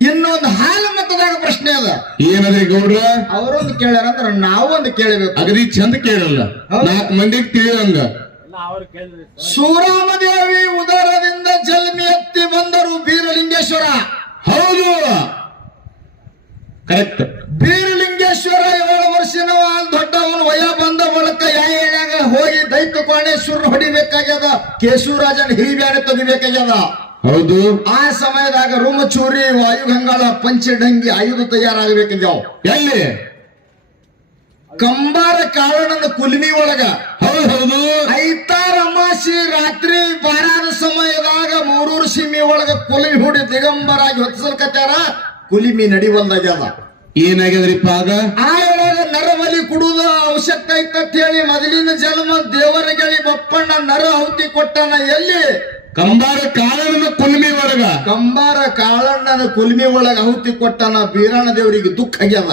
ಇನ್ನೊಂದು ಹಾಲು ಪ್ರಶ್ನೆ ಅದ. ಏನದ್ರಿ ಗೌಡ್ರ? ಅವರೊಂದು ಕೇಳ್ಯಾರ ಅಂದ್ರೆ ನಾವು ಒಂದು ಕೇಳಬೇಕು. ಅಗದಿ ಚಂದ ಕೇಳಲ್ಲ. ನಾಲ್ಕು ಮಂದಿಗೆ ತಿಳಿಯಂಗ ಸೂರಾಮದೇವಿ ಉದರದಿಂದ ಜಲ್ಮಿ ಎತ್ತಿ ಬಂದರು ಬೀರಲಿಂಗೇಶ್ವರ. ಹೌದು. ಕರೆಕ್ಟ್ ಬೀರಲಿಂಗೇಶ್ವರ ಏಳು ವರ್ಷನ ದೊಡ್ಡವನು ವಯ ಬಂದ ಬಳಕ ಯಾಯಾಗ ಹೋಗಿ ದೈತ್ಯ ಕೋಣೇಶ್ವರ ಹೊಡಿಬೇಕಾಗ್ಯದ. ಕೇಶವರಾಜನ್ ಹಿರಿಬ್ಯಾನೆ ತೆಗಿಬೇಕಾಗ್ಯದ. ಹೌದು. ಆ ಸಮಯದಾಗ ರುಮಚೂರಿ ವಾಯುಗಂಗಾಳ ಪಂಚಡಂಗಿ ಆಯುಧ ತಯಾರಾಗಬೇಕಾಗ್ಯಾವ ಎಲ್ಲಿ? ಕಂಬಾರ ಕಾಳಣ್ಣನ ಕುಲ್ಮಿ ಒಳಗ. ಹೌದು ಹೌದು. ಐತಾರ ಅಮಾಸಿ ರಾತ್ರಿ ಬಾರಾದ ಸಮಯದಾಗ ಮೂರೂರು ಸೀಮಿ ಒಳಗ ಕುಲಿಮಿ ಹುಡಿ ದಿಗಂಬರಾಗಿ ಹೊತ್ತಿಸಲ್ಕತ್ತಾರ. ಕುಲಿಮಿ ನಡಿವಲ್ದಾಗ್ಯದ ಏನಾಗ್ಯದ್ರಿಪ್ಪ ಆಗ? ಆ ಒಳಗ ನರಬಲಿ ಕುಡುದ ಅವಶ್ಯಕತೆ ಐತಂತ ಹೇಳಿ ಮೊದಲಿನ ಜನ್ಮ ದೇವರಿಗೆ ಬಪ್ಪಣ್ಣ ನರ ಔತಿ ಕೊಟ್ಟನ ಎಲ್ಲಿ? ಕಂಬಾರ ಕಾಳನ ಕುಲ್ಮಿ ಒಳಗ. ಕಂಬಾರ ಕಾಳಣ್ಣನ ಕುಲ್ಮಿ ಒಳಗ ಔತಿ ಕೊಟ್ಟನ ಬೀರಣ್ಣ ದೇವರಿಗೆ ದುಃಖ ಆಗ್ಯದ.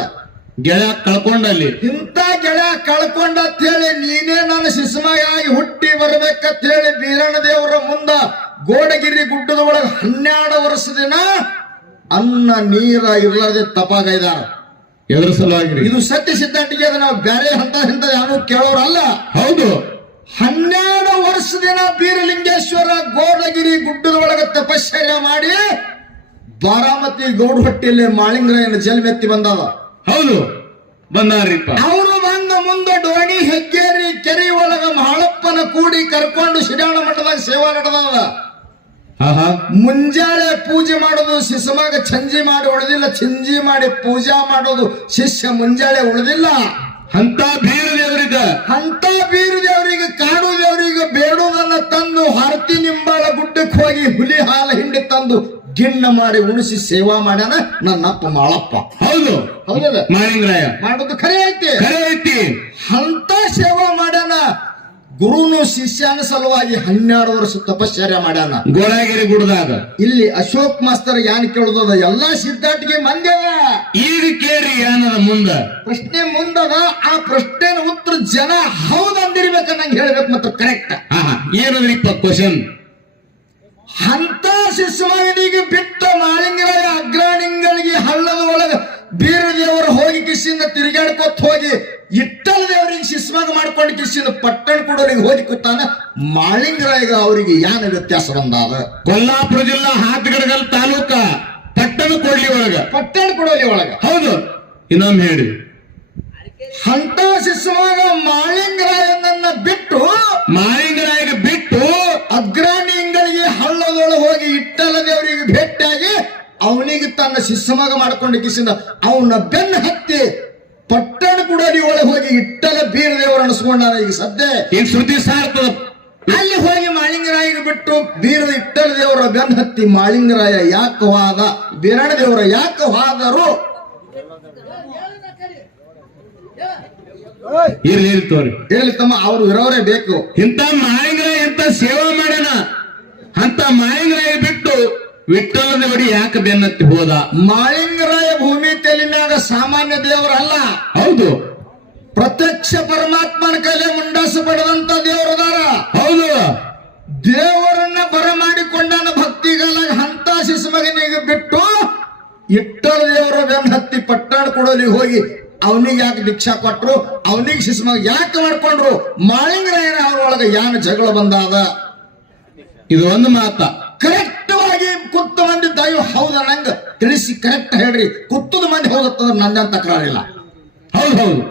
ಗೆಳೆಯ ಕಳ್ಕೊಂಡಲ್ಲಿ ಇಂಥ ಗೆಳೆಯ ಕಳ್ಕೊಂಡ ಹೇಳಿ ನೀನೇ ನನ್ನ ಶಿಶುಮಯಾಗಿ ಹುಟ್ಟಿ ಬರ್ಬೇಕಂತ ಹೇಳಿ ಬೀರಣ್ಣ ದೇವರ ಮುಂದ ಗೋಡಗಿರಿ ಗುಡ್ಡದ ಒಳಗ ಹನ್ನೆರಡು ವರ್ಷ ದಿನ ಅನ್ನ ನೀರ ಇರ್ಲಾರ್ದೆ ತಪಾಗೈದಾರ. ಎದುರಿಸಲಾಗಿ ಇದು ಸತ್ಯ ಸಿದ್ಧಾಂತಿಗೆ ಅದು ನಾವು ಬೇರೆ ಹಂತ ಹಿಂತ ಯಾರು ಕೇಳೋರಲ್ಲ. ಹೌದು. ಹನ್ನೆರಡು ವರ್ಷ ದಿನ ಬೀರಲಿಂಗೇಶ್ವರ ಗೋಡಗಿರಿ ಗುಡ್ಡದ ಒಳಗ ತಪಶ್ಚರ್ಯ ಮಾಡಿ ಬಾರಾಮತಿ ಗೌಡಹಟ್ಟಿಯಲ್ಲಿ ಮಾಳಿಂಗರಾಯನ ಜಲ್ಮೆತ್ತಿ ಬಂದಾವ. ಹೌದು ಬಂದಾರಿ ಅವರು ಬಂದ ಮುಂದೆ ಡೋಣಿ ಹೆಗ್ಗೇರಿ ಕೆರೆ ಒಳಗ ಮಹಾಳಪ್ಪನ ಕೂಡಿ ಕರ್ಕೊಂಡು ಶಿರಾಣ ಮಠದಾಗ ಸೇವಾ ನಡೆದದ ಮುಂಜಾಳೆ ಪೂಜೆ ಮಾಡೋದು ಶಿಶುಮಾಗ ಚಂಜಿ ಮಾಡಿ ಉಳಿದಿಲ್ಲ ಚಂಜಿ ಮಾಡಿ ಪೂಜಾ ಮಾಡೋದು ಶಿಷ್ಯ ಮುಂಜಾಳೆ ಉಳಿದಿಲ್ಲ. ಅಂತ ಬೀರ ದೇವರಿಗ ಅಂತ ಬೀರು ದೇವರಿಗೆ ಕಾಡು ದೇವರಿಗೆ ಬೇಡುವುದನ್ನ ತಂದು ಹರತಿ ನಿಂಬಾಳ ಗುಡ್ಡಕ್ಕೆ ಹೋಗಿ ಹುಲಿ ಹಾಲ ಹಿಂಡಿ ತಂದು ಗಿಣ್ಣ ಮಾಡಿ ಉಣಿಸಿ ಸೇವಾ ಮಾಡ್ಯಾನ ನನ್ನ ಅಪ್ಪ ಮಾಳಪ್ಪ. ಹೌದು. ಹೌದಲ್ಲ? ಮಾಳಿಂಗರಾಯ. ಮಾಡೋದು ಖರೆ ಐತಿ. ಖರೆ ಐತಿ. ಅಂತ ಸೇವಾ ಮಾಡ್ಯಾನ. ಗುರುನು ಶಿಷ್ಯನ ಸಲುವಾಗಿ ಹನ್ನೆರಡು ವರ್ಷ ತಪಶ್ಚರ್ಯ ಮಾಡ್ಯಾನ. ಗೋಳಾಗಿರಿ ಗುಡದಾಗ. ಇಲ್ಲಿ ಅಶೋಕ್ ಮಾಸ್ತರ್ ಯಾನ್ ಕೇಳುದದ ಎಲ್ಲಾ ಸಿದ್ಧಾಟಿಗೆ ಮಂದ್ಯವ. ಈಗ ಕೇಳ್ರಿ ಏನದ ಮುಂದ. ಪ್ರಶ್ನೆ ಮುಂದದ ಆ ಪ್ರಶ್ನೆನ ಉತ್ತರ ಜನ ಹೌದಂದಿರ್ಬೇಕ ನಂಗೆ ಹೇಳ್ಬೇಕು ಮತ್ತೆ ಕರೆಕ್ಟ್ ಆಹಾ ಏನದ್ರಿಪ್ಪ ಕ್ವಶನ್ ಹಂತ ಶಿಶುಮಗನಿಗೆ ಬಿಟ್ಟ ಮಾಳಿಂಗರಾಯ ಅಗ್ರಾಣಿಗಳಿಗೆ ಹಳ್ಳದ ಒಳಗ ಬೀರ ಕಿಸಿಂದ ತಿರುಗಾಡ್ಕೊತ್ ಹೋಗಿ ಇಟ್ಟಲ ದೇವರಿಗೆ ಶಿಸ್ಮಗ ಮಾಡ್ಕೊಂಡು ಕಿಸಿಂದ ಪಟ್ಟಣ ಕೊಡೋರಿಗೆ ಹೋಗಿ ಕೂತಾನ ಮಾಳಿಂಗರಾಯಗ ಅವರಿಗೆ ಯಾನ ವ್ಯತ್ಯಾಸ ಬಂದಾದ? ಕೊಲ್ಲಾಪುರ ಜಿಲ್ಲಾ ಹಾತಗಡಗಲ್ ತಾಲೂಕ ಪಟ್ಟಣ ಕೊಡ್ಲಿ ಒಳಗ. ಪಟ್ಟಣ ಕೊಡೋಲಿ ಒಳಗ. ಹೌದು. ಇನ್ನೊಮ್ಮೆ ಹೇಳಿ. ಹಂತ ಶಿಸ್ಮಗ ಮಾಳಿಂಗರಾಯನನ್ನ ಬಿಟ್ಟು ಮಾಳಿಂಗರಾಯಗ ಬಿಟ್ಟು ಅಗ್ರಾಣಿಂಗಳಿಗೆ ಹಳ್ಳದೊಳಗೆ ಹೋಗಿ ಇಟ್ಟಲ ದೇವರಿಗೆ ಭೇಟಿಯಾಗಿ ಅವನಿಗೆ ತನ್ನ ಶಿಸ್ಸಮಾಗ ಮಾಡ್ಕೊಂಡು ಕಿಸಿಂದ ಅವನ ಬೆನ್ನ ಹತ್ತಿ ಪಟ್ಟಣ ಕುಡೋಲಿ ಒಳಗೆ ಹೋಗಿ ಇಟ್ಟಲ ಬೀರ ದೇವರು ಅನಿಸ್ಕೊಂಡಾನ ಈಗ ಸದ್ಯ ಈಗ ಸುದ್ದಿ ಸಾರ್ತದ. ಅಲ್ಲಿ ಹೋಗಿ ಮಾಳಿಂಗರಾಯಿಗೆ ಬಿಟ್ಟು ಬೀರದ ಇಟ್ಟಲ ದೇವರ ಬೆನ್ನ ಹತ್ತಿ ಮಾಳಿಂಗರಾಯ ಯಾಕೆ ಹೋದ? ಬೀರಣ ದೇವರ ಯಾಕೆ ಹೋದರು? ಇರ್ಲಿ ಇರ್ಲಿ ತೋರಿ. ತಮ್ಮ ಅವ್ರು ಇರೋರೇ ಬೇಕು. ಇಂತ ಮಾಳಿಂಗರಾಯ ಎಂತ ಸೇವೆ ಮಾಡ್ಯಾನ. ಅಂತ ಮಾಳಿಂಗರಾಯ ಬಿಟ್ಟು ವಿಠ್ಠಲ ದೇವಡಿ ಯಾಕೆ ಬೆನ್ನತ್ತಿ ಹೋದ? ಮಾಳಿಂಗರಾಯ ಭೂಮಿ ತೆಲಿನಾಗ ಸಾಮಾನ್ಯ ದೇವರಲ್ಲ ಹೌದು. ಪ್ರತ್ಯಕ್ಷ ಪರಮಾತ್ಮನ ಕೈಲೆ ಮುಂಡಾಸ ಪಡೆದಂತ ದೇವರದಾರ ಹೌದು. ದೇವರನ್ನ ಬರಮಾಡಿಕೊಂಡನ ಭಕ್ತಿಗಾಲ ಹಂತ ಶಿಶುಮಗನಿಗೆ ಬಿಟ್ಟು ಇಟ್ಟರ ದೇವರ ಬೆನ್ನ ಹತ್ತಿ ಪಟ್ಟಣ ಕೊಡೋಲಿ ಹೋಗಿ ಅವನಿಗೆ ಯಾಕೆ ದೀಕ್ಷಾ ಕೊಟ್ರು? ಅವನಿಗೆ ಶಿಶುಮಗ ಯಾಕೆ ಮಾಡ್ಕೊಂಡ್ರು? ಮಾಳಿಂಗರಾಯನ ಅವರೊಳಗೆ ಯಾನ ಜಗಳ ಬಂದಾದ? ಇದು ಒಂದು ಮಾತ. ಕರೆಕ್ಟ್ ಆಗಿ ಕುತ್ತ ಮಂದಿ ದೈವ ಹೌದ ನಂಗ ತಿಳಿಸಿ ಕರೆಕ್ಟ್ ಹೇಳ್ರಿ ಕುತ್ತದ ಮಂದಿ ಹೌದತ್ತಂದ್ರೆ ನಂದೇನ್ ತಕರಾರಿಲ್ಲ ಹೌದು ಹೌದು.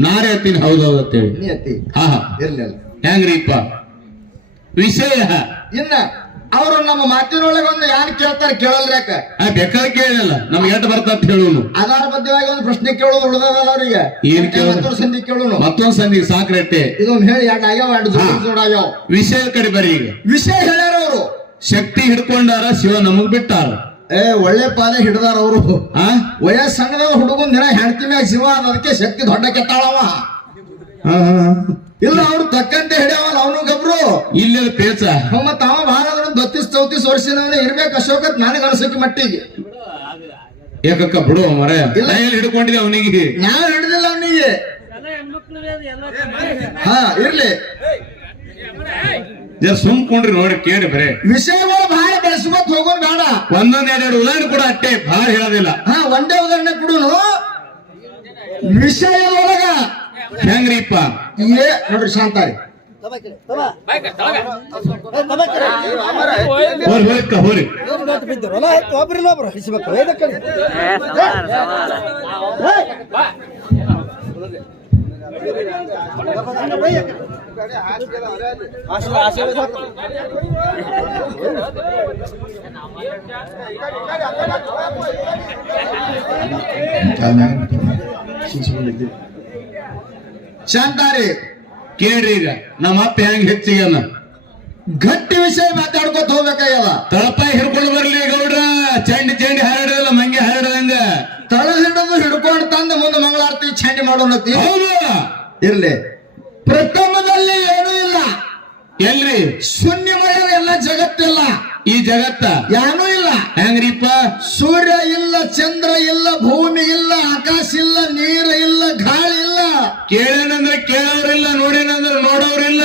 ನಾರೇ ಅತ್ತೀನಿ ಹೌದು ಹೌದು ಅಂತೇಳಿ. ನೀ ಅತ್ತಿ. ಹಾ ಹಾ. ಇರ್ಲಿಲ್ಲ ಹೆಂಗ್ರಿಪ್ಪ ವಿಷಯ. ಇನ್ನ ಅವರು ನಮ್ಮ ಮಾತಿನೊಳಗೆ ಒಂದು ಯಾರು ಕೇಳ್ತಾರೆ ಕೇಳಲ್ರಿ ಯಾಕ? ಆ ಬೇಕಾದ ಕೇಳಿಲ್ಲ ನಮ್ಗೆ ಎಟ್ಟು ಬರ್ತಾರೆ ಹೇಳುನು. ಆಧಾರ ಬದ್ಧವಾಗಿ ಒಂದು ಪ್ರಶ್ನೆ ಕೇಳೋದು ಉಳ್ದದಲ್ಲ ಅವರಿಗೆ. ಏನ್ ಕೇಳೋದು? ಮತ್ತೊಂದು ಸಂಧಿ ಕೇಳೋನು? ಮತ್ತೊಂದು ಸಂಧಿ ಸಾಕ್ರೆಟ್ಟೆ. ಇದೊಂದು ಹೇಳಿ ಎರಡು ಆಗ್ಯಾವ ಎರಡು ಹಾ. ಜೋಡಾಗ್ಯಾವ ವಿಷಯ ಕಡೆ ಬರೀ ಈಗ. ವಿಷಯ ಹೇಳ್ಯಾರ ಅವರು. ಶಕ್ತಿ ಹಿಡ್ಕೊಂಡಾರ ಶಿವ ನಮಗ್ ಬಿಟ್ಟಾರ. ಏ ಒಳ್ಳೆ ಪಾಲೆ ಹಿಡ್ದಾರ ಅವರು. ಆ? ವಯಸ್ಸು ಹುಡುಗನ ದಿನ ಹೆಂಡತಿ ಮ್ಯಾಗ ಶಿವ ಅನ್ನೋದಕ್ಕೆ ಅದಕ್ಕೆ ಶಕ್ತಿ ದೊಡ್ಡ ಕೆತ್ತಾಳವ ಹಾ. ಇಲ್ಲ ಅವ್ರು ತಕ್ಕಂತೆ ಹಿಡಿಯವಲ್ಲ ಅವನು ಗಬ್ರು. ಇಲ್ಲಿ ಪೇಚ? ಮತ್ತ ಅವ ಭಾಳ ಅದ್ರ ದತ್ತಿಸ್ ಚೌತಿಸ್ ವರ್ಷದವನೇ ಇರ್ಬೇಕು ಅಶೋಕತ್ ನನಗೆ ಅನ್ಸಕ್ಕೆ ಮಟ್ಟಿಗೆ. ಏಕಕ್ಕ ಬಿಡು ಮರ ಇಲ್ಲ. ಎಲ್ಲಿ ಹಿಡ್ಕೊಂಡಿದೆ ಅವನಿಗೆ? ನಾನು ಹಿಡ್ದಿಲ್ಲ ಅವನಿಗೆ. ಹಾ ಇರ್ಲಿ. ಸುಮ್ಕೊಂಡ್ರಿ ನೋಡಿ ಕೇಳಿ ಬರೇ. ವಿಷಯಗಳು ಬಹಳ ಹೋಗೋಣ ಬೇಡ. ಒಂದೊಂದ್ ಎರಡೆರಡು ಉದಾಹರಣೆ ಕೂಡ ಅಟ್ಟೆ ಭಾಳ ಹೇಳೋದಿಲ್ಲ. ಹಾ ಒಂದೇ ಉದಾಹರಣೆ ಕೊಡುನು. ವಿಷಯದೊಳಗ ಹೆಂಗ್ರಿಪ್ಪ? ಏ ನೋಡ್ರಿ ಶಾಂತಾರಿ. ಹೋರಿ ಹೋರಿಕ್ಕ ಹೋರಿ ಒಬ್ರಿಲ್ಲ ಒಬ್ರು ಹಿಡಿಸ್ಬೇಕು ಇದಕ್ಕೆ ಶಾಂತಾರಿ ಕೇಳ್ರಿ ಈಗ. ನಮ್ಮ ಅಪ್ಪ ಹೆಂಗ್ ಹೆಚ್ಚಿಗೆನ? ಗಟ್ಟಿ ವಿಷಯ ಮಾತಾಡ್ಕೊತ ಹೋಗ್ಬೇಕಾಗ್ಯದ. ತಳಪಾಯಿ ಹಿಡ್ಕೊಂಡು ಬರ್ಲಿ ಗೌಡ್ರ. ಚಂಡಿ ಚಂಡಿ ಹರಡಲ್ಲ ಮಂಗೆ ಹರಡದಂಗ. ತಳ ಹಿಡಿದು ಹಿಡ್ಕೊಂಡು ತಂದು ಮುಂದೆ ಮಂಗಳಾರತಿ ಚಂಡಿ ಮಾಡೋಣ ಇರ್ಲಿ. ಇಲ್ಲ ಎಲ್ರಿ? ಶೂನ್ಯಮಯ ಎಲ್ಲ ಜಗತ್ತಿಲ್ಲ. ಈ ಜಗತ್ತ? ಯಾನೂ ಇಲ್ಲ. ಹೆಂಗ್ರಿಪ್ಪ? ಸೂರ್ಯ ಇಲ್ಲ ಚಂದ್ರ ಇಲ್ಲ ಭೂಮಿ ಇಲ್ಲ ಆಕಾಶ ಇಲ್ಲ ನೀರು ಇಲ್ಲ ಗಾಳಿ ಇಲ್ಲ. ಕೇಳೇನಂದ್ರೆ ಕೇಳೋರಿಲ್ಲ ನೋಡೇನಂದ್ರೆ ನೋಡೋರಿಲ್ಲ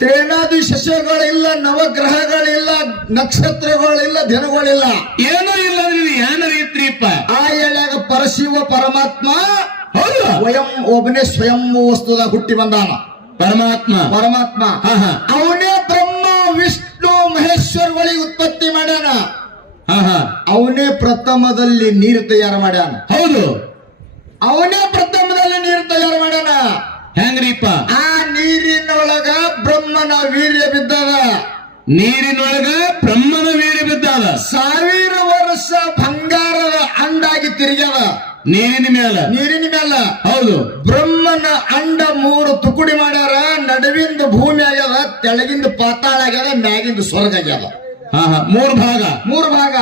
ತೇನಾದಿ ಶಸ್ಯಗಳಿಲ್ಲ ನವಗ್ರಹಗಳಿಲ್ಲ ನಕ್ಷತ್ರಗಳಿಲ್ಲ ದಿನಗಳಿಲ್ಲ ಏನೂ ಇಲ್ಲ ಅಂದ್ರೆ ರೀತ್ರಿಪ್ಪ ಆ ಎಳ್ಯಾಗ ಪರಶಿವ ಪರಮಾತ್ಮ ಸ್ವಯಂ ಒಬ್ಬನೇ ಸ್ವಯಂ ವಸ್ತುದ ಹುಟ್ಟಿ ಬಂದಾನ. ಪರಮಾತ್ಮ. ಪರಮಾತ್ಮ ಹಾ ಹಾ ಅವನೇ ಬ್ರಹ್ಮ ವಿಷ್ಣು ಬಳಿ ಉತ್ಪತ್ತಿ ಮಾಡ್ಯಾನ. ಅವನೇ ಪ್ರಥಮದಲ್ಲಿ ನೀರು ತಯಾರು ಮಾಡ್ಯಾನ. ಹೌದು. ಅವನೇ ಪ್ರಥಮದಲ್ಲಿ ನೀರು ತಯಾರು ಮಾಡ್ಯಾನ. ಹೆಂಗ್ರಿಪ್ಪ? ಆ ನೀರಿನೊಳಗ ಬ್ರಹ್ಮನ ವೀರ್ಯ ಬಿದ್ದದ. ನೀರಿನೊಳಗ ಬ್ರಹ್ಮನ ವೀರ್ಯ ಬಿದ್ದಾದ. ಸಾವಿರ ನೀರಿನ ಮೇಲೆ? ನೀರಿನ ಮೇಲೆ. ಹೌದು. ಬ್ರಹ್ಮನ ಅಂಡ ಮೂರು ತುಕುಡಿ ಮಾಡ್ಯಾರ ನಡುವಿಂದ ಭೂಮಿ ಆಗ್ಯದ ತೆಳಗಿಂದ ಪಾತಾಳ ಆಗ್ಯದ ಮ್ಯಾಗಿಂದ ಸ್ವರ್ಗ ಆಗ್ಯದ ಹಾ ಹಾ. ಮೂರ್ ಭಾಗ. ಮೂರು ಭಾಗ.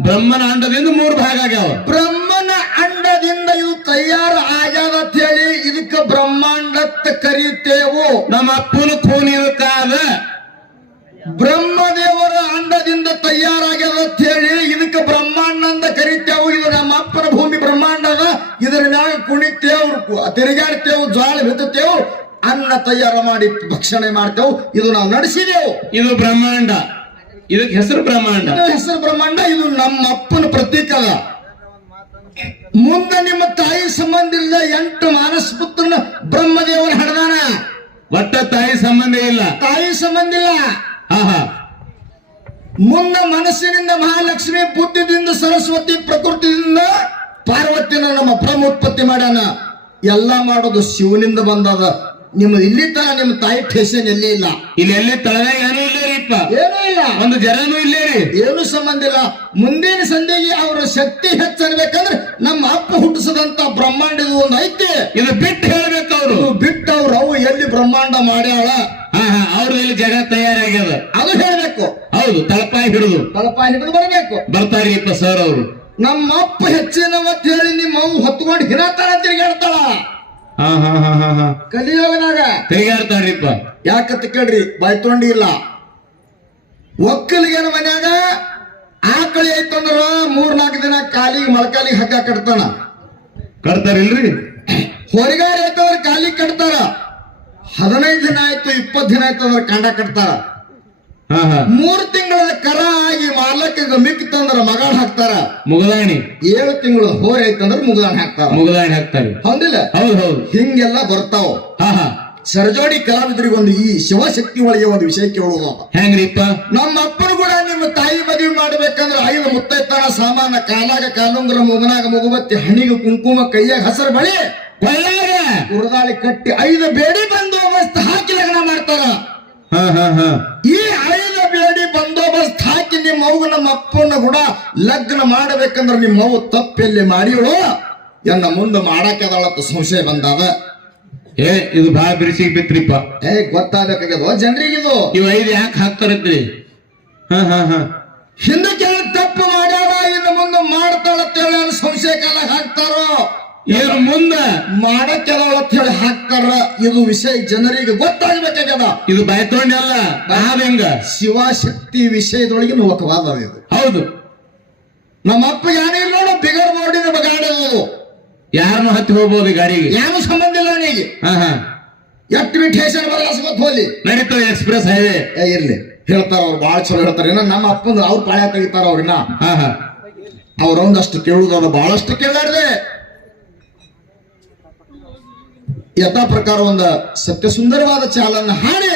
ಬ್ರಹ್ಮನ ಅಂಡದಿಂದ ಮೂರ್ ಭಾಗ ಆಗ್ಯಾವ. ಬ್ರಹ್ಮನ ಅಂಡದಿಂದ ಇದು ತಯಾರು ಆಗ್ಯದ ಅಂತ ಹೇಳಿ ಇದಕ್ಕ ಬ್ರಹ್ಮಾಂಡತ್ ಕರೀತೇವು. ನಮ್ಮ ಅಪ್ಪನ ಖೂನ್ ಇದಕ್ಕಾದ ತಿರುಗಾಡ್ತೇವು ಜ್ವಾಳ ಬಿತ್ತೇವು ಅನ್ನ ತಯಾರು ಮಾಡಿ ಭಕ್ಷಣೆ ಮಾಡ್ತೇವು. ಇದು ನಾವು ನಡೆಸಿದೆವು. ಇದು ಬ್ರಹ್ಮಾಂಡ. ಇದಕ್ಕೆ ಹೆಸರು ಬ್ರಹ್ಮಾಂಡ. ಹೆಸರು ಬ್ರಹ್ಮಾಂಡ ಇದು ನಮ್ಮ ಅಪ್ಪನ ಪ್ರತೀಕ ಮುಂದೆ ನಿಮ್ಮ ತಾಯಿ ಸಂಬಂಧ ಇಲ್ಲ ಎಂಟು ಮಾನಸ ಪುತ್ರನ ಬ್ರಹ್ಮದೇವರ ಹಡದಾನ ಒಟ್ಟ ತಾಯಿ ಸಂಬಂಧ ಇಲ್ಲ. ತಾಯಿ ಸಂಬಂಧ ಇಲ್ಲ. ಮುಂದ ಮನಸ್ಸಿನಿಂದ ಮಹಾಲಕ್ಷ್ಮಿ ಬುದ್ಧಿದಿಂದ ಸರಸ್ವತಿ ಪ್ರಕೃತಿಯಿಂದ ಪಾರ್ವತಿನ ನಮ್ಮ ಬ್ರಹ್ಮ ಉತ್ಪತ್ತಿ ಮಾಡ್ಯಾನ ಎಲ್ಲಾ ಮಾಡೋದು ಶಿವನಿಂದ ಬಂದದ. ನಿಮ್ಮ ಇಲ್ಲಿ ತರ ನಿಮ್ಮ ತಾಯಿ ಟೇಷನ್ ಎಲ್ಲಿ ಇಲ್ಲ? ಇಲ್ಲಿ ಎಲ್ಲಿ ತಳದಾಗ ಏನೂ ಇಲ್ಲ ರೀಪ್ಪ ಏನೂ ಇಲ್ಲ. ಒಂದು ಜನನೂ ಇಲ್ಲೇ ರೀ. ಏನು ಸಂಬಂಧ ಇಲ್ಲ. ಮುಂದಿನ ಸಂಧಿಗೆ ಅವರ ಶಕ್ತಿ ಹೆಚ್ಚನ್ಬೇಕಂದ್ರೆ ನಮ್ಮ ಅಪ್ಪ ಹುಟ್ಟಿಸದಂತ ಬ್ರಹ್ಮಾಂಡದ ಒಂದು ಐತಿ. ಇದು ಬಿಟ್ಟು ಹೇಳ್ಬೇಕು ಅವರು. ಬಿಟ್ಟು ಅವ್ರು ಅವು ಎಲ್ಲಿ ಬ್ರಹ್ಮಾಂಡ ಮಾಡ್ಯಾಳ? ಹಾ ಹಾ ಅವ್ರಲ್ಲಿ ಜಗತ್ ತಯಾರಾಗ್ಯದ. ಅದು ಹೇಳ್ಬೇಕು. ಹೌದು ತಳಪಾಯಿ ಹಿಡಿದು. ತಳಪಾಯಿ ಹಿಡಿದು ಬರಬೇಕು. ಬರ್ತಾರೀಪ್ಪ ಸರ್ ಅವರು. ನಮ್ಮ ಅಪ್ಪ ಹೆಚ್ಚಿನ ಅಂತ ಹೇಳಿ ನಿಮ್ಮ ಅವು ಹೊತ್ಕೊಂಡು ಹಿರತಾಳ ತಿರುಗಾಡ್ತಾಳ ಹಾ ಹಾ ಹಾ ಹಾ ಹಾ. ಕಲಿಯೋಗನಾಗ. ತಿರುಗಾಡ್ತಾರ್ರಿಪ್ಪ ಯಾಕಂತ ಕೇಳ್ರಿ ಬಾಯ್ತೊಂಡಿ ಇಲ್ಲ. ಒಕ್ಕಲಿಗೆ ಮನ್ಯಾಗ ಆಕಳಿ ಐತಂದ್ರ ಮೂರ್ ನಾಲ್ಕು ದಿನ ಕಾಲಿಗೆ ಮೊಳಕಾಲಿಗೆ ಹಗ್ಗ ಕಟ್ತಾನ. ಕಟ್ತಾರಿಲ್ರಿ? ಹೊರಗಾರ ಐತಂದ್ರ ಕಾಲಿಗೆ ಕಟ್ತಾರ. ಹದಿನೈದು ದಿನ ಆಯ್ತು ಇಪ್ಪತ್ತು ದಿನ ಆಯ್ತು ಅಂದ್ರೆ ಕಾಂಡ ಕಟ್ತಾರ. ಮೂರು ತಿಂಗಳ ಕರ ಆಗಿ ಮಾಲಕ್ಕೆ ಮಿಕ್ತಂದ್ರ ಮಗಾಣ ಹಾಕ್ತಾರ. ಮುಗದಾಣಿ ಏಳು ತಿಂಗಳ ಹೋರಿ ಐತಂದ್ರ ಮುಗದಾಣಿ ಹಾಕ್ತಾರ. ಮುಗದಾಣಿ ಹಾಕ್ತಾರೆ. ಹೌದಿಲ್ಲ? ಹೌದು ಹೌದು. ಹಿಂಗೆಲ್ಲ ಬರ್ತಾವ. ಸರ್ಜೋಡಿ ಕಲಾವಿದರಿಗೆ ಒಂದು ಈ ಶಿವಶಕ್ತಿ ಒಳಗೆ ಒಂದು ವಿಷಯ ಕೇಳುವ ಹೆಂಗ್ರಿಪ್ಪ? ನಮ್ಮ ಅಪ್ಪನು ಕೂಡ ನಿಮ್ಮ ತಾಯಿ ಮದುವೆ ಮಾಡ್ಬೇಕಂದ್ರ ಐದು ಮುತ್ತೈತನ ಸಾಮಾನ ಕಾಲಾಗ ಕಾಲುಂಗ್ರ ಮುಗನಾಗ ಮುಗುಬತ್ತಿ ಹಣಿಗೆ ಕುಂಕುಮ ಕೈಯಾಗ ಹಸರು ಬಳಿ ಕೊಳ್ಳಾಗ. ಕುರದಾಳಿ ಕಟ್ಟಿ ಐದು ಬೇಡಿ ಬಂದು ಹಾಕಿ ಲಗ್ನ ಮಾಡ್ತಾರ. ಈ ಐದು ಬೇಡಿ ಬಂದೋಬಸ್ತ್ ಹಾಕಿ ನಿಮ್ಮ ಅವ್ಗ ನಮ್ಮ ಅಪ್ಪನ ಕೂಡ ಲಗ್ನ ಮಾಡಬೇಕಂದ್ರ ನಿಮ್ಮ ಅವ್ವ ತಪ್ಪೆಲ್ಲಿ ಮಾಡಿವಳು? ಎನ್ನ ಮುಂದೆ ಮಾಡಾಕದಾಳತ್ತ ಸಂಶಯ ಬಂದಾವ ಏ ಇದು ಬಾ ಬಿರಿಸಿ ಬಿತ್ರಿಪ್ಪ. ಏ ಗೊತ್ತಾಗಬೇಕಾಗ್ಯದ. ಇದು ಇವ್ ಐದು ಯಾಕೆ ಹಾಕ್ತಾರತ್ರಿ? ಹಾ ಹಾ ಹಾ. ಹಿಂದೆ ಕೇಳಿ ತಪ್ಪು ಮಾಡ್ಯಾಳ? ಇನ್ನು ಮುಂದೆ ಮಾಡ್ತಾಳತ್ತೇಳಿ ಸಂಶಯ ಕಾಲ ಹಾಕ್ತಾರೋ? ಏನು ಮುಂದ ಮಾಡಕ್ಕೆಲ್ಲ ಅಂತ ಹೇಳಿ ಹಾಕ್ತಾರ. ಇದು ವಿಷಯ ಜನರಿಗೆ ಗೊತ್ತಾಗಬೇಕಾಗ್ಯದ. ಇದು ಬಯತೊಂಡಲ್ಲ ಅಲ್ಲ ನಾವ್ ಹೆಂಗ? ಶಿವಶಕ್ತಿ ವಿಷಯದೊಳಗೆ ನೋಕವಾದ ಇದು. ಹೌದು. ನಮ್ಮ ಅಪ್ಪ ಯಾರೇ ನೋಡು ಬಿಗರ್ ಬೋರ್ಡಿನ ಗಾಡಿ ಅದು ಯಾರನ್ನು ಹತ್ತಿ ಹೋಗ್ಬೋದು ಈ ಗಾಡಿಗೆ? ಯಾರು ಸಂಬಂಧ ಇಲ್ಲ ಅವನಿಗೆ. ಹಾ ಹಾ. ಎಷ್ಟು ಬಿಟ್ಟು ಹೆಸರು ಬದಲಾಸ್ಕೊತ್ ಹೋಲಿ ನಡೀತದೆ ಎಕ್ಸ್ಪ್ರೆಸ್ ಹೈವೇ. ಇರ್ಲಿ. ಹೇಳ್ತಾರ ಅವ್ರು ಬಾಳ ಚಲೋ ಹೇಳ್ತಾರೆ. ನಮ್ಮ ಅಪ್ಪಂದು ಅವ್ರು ಪಾಳ್ಯ ತೆಗಿತಾರ ಅವ್ರನ್ನ. ಹಾ ಹಾ. ಅವ್ರೊಂದಷ್ಟು ಕೇಳುದ ಅದು ಬಹಳಷ್ಟು ಕೇಳಾಡ್ದೆ ಯಥಾ ಪ್ರಕಾರ ಒಂದು ಸತ್ಯ ಸುಂದರವಾದ ಚಾಲನ್ನ ಹಾಡಿ.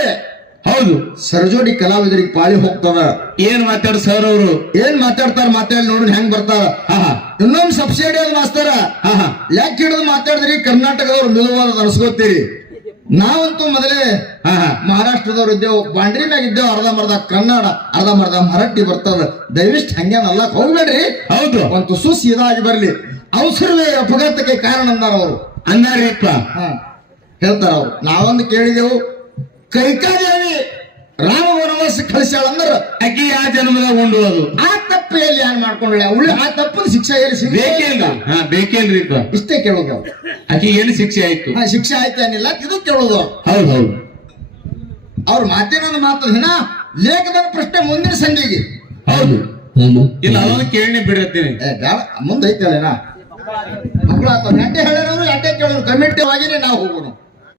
ಹೌದು ಸರಜೋಡಿ ಕಲಾವಿದರಿಗೆ ಪಾಳಿ ಹೋಗ್ತದ. ಏನ್ ಮಾತಾಡ ಸರ್ ಅವರು? ಏನ್ ಮಾತಾಡ್ತಾರ ಮಾತಾಡಿ ನೋಡ್ರಿ ಹೆಂಗ್ ಬರ್ತಾರ. ಇನ್ನೊಂದ್ ಸಬ್ಸಿಡಿ ಅಲ್ಲಿ ಮಾಸ್ತಾರ. ಲೆಕ್ಕ ಹಿಡಿದು ಮಾತಾಡಿದ್ರಿ? ಕರ್ನಾಟಕದವ್ರು ಮೃದುವಾದ ಅನ್ಸ್ಕೋತೀರಿ. ನಾವಂತೂ ಮೊದಲೇ ಮಹಾರಾಷ್ಟ್ರದವ್ರು ಇದ್ದೇವು ಬಾಂಡ್ರಿ ಮ್ಯಾಗ ಇದ್ದೇವು ಅರ್ಧ ಮರ್ಧ ಕನ್ನಡ ಅರ್ಧ ಮರ್ಧ ಮರಾಠಿ ಬರ್ತದ. ದಯವಿಟ್ಟು ಹಂಗೇನಲ್ಲ ಹೋಗ್ಬೇಡ್ರಿ. ಹೌದು. ಒಂದು ತುಸು ಇದಾಗಿ ಬರ್ಲಿ. ಅವಸರವೇ ಅಪಘಾತಕ್ಕೆ ಕಾರಣ ಅಂದಾರ ಅವರು. ಅಂದಾರಿಪ್ಪ ಹಾ. ಹೇಳ್ತಾರ ಅವ್ರು. ನಾವೊಂದು ಕೇಳಿದೆವು ಕೈಕಾದೇವಿ ರಾಮ ವನವಾಸ ಕಳಿಸ್ಯಾಳಂದ್ರ ಅಕ್ಕಿ ಆ ಜನ್ಮದಾಗ ಉಂಡುವುದು ಆ ತಪ್ಪು ಎಲ್ಲಿ ಯಾರು ಮಾಡ್ಕೊಂಡ್ರೆ ಅವಳು ಆ ತಪ್ಪದ ಶಿಕ್ಷೆ ಎಲ್ಲಿ ಸಿಗ್ಬೇಕು ಬೇಕೇನ್ರಿ ಹಾ ಬೇಕೇನ್ರಿ ಇಷ್ಟೇ ಕೇಳೋದು ಅವ್ರು. ಅಕ್ಕಿ ಏನು ಶಿಕ್ಷೆ ಆಯ್ತು? ಹಾ ಶಿಕ್ಷೆ ಆಯ್ತೇನಿಲ್ಲ ಇದು ಕೇಳೋದು ಹೌದೌದು ಹೌದು ಹೌದು. ಅವ್ರ ಮಾತೇನ ಮಾತು ದಿನ ಲೇಖದ ಪ್ರಶ್ನೆ ಮುಂದಿನ ಸಂಜೆಗೆ ಹೌದು. ಇಲ್ಲ ಅದನ್ನು ಕೇಳಿ ಬಿಡಿರ್ತೀನಿ ಮುಂದೆ ಮಕ್ಕಳು ಆತ ಗಂಟೆ ಹೇಳ್ಯಾರವ್ರು ಗಂಟೆ ಕೇಳೋರು? ಕಮಿಟಿ ಆಗಿನೇ ನಾವು ಹೋಗೋಣ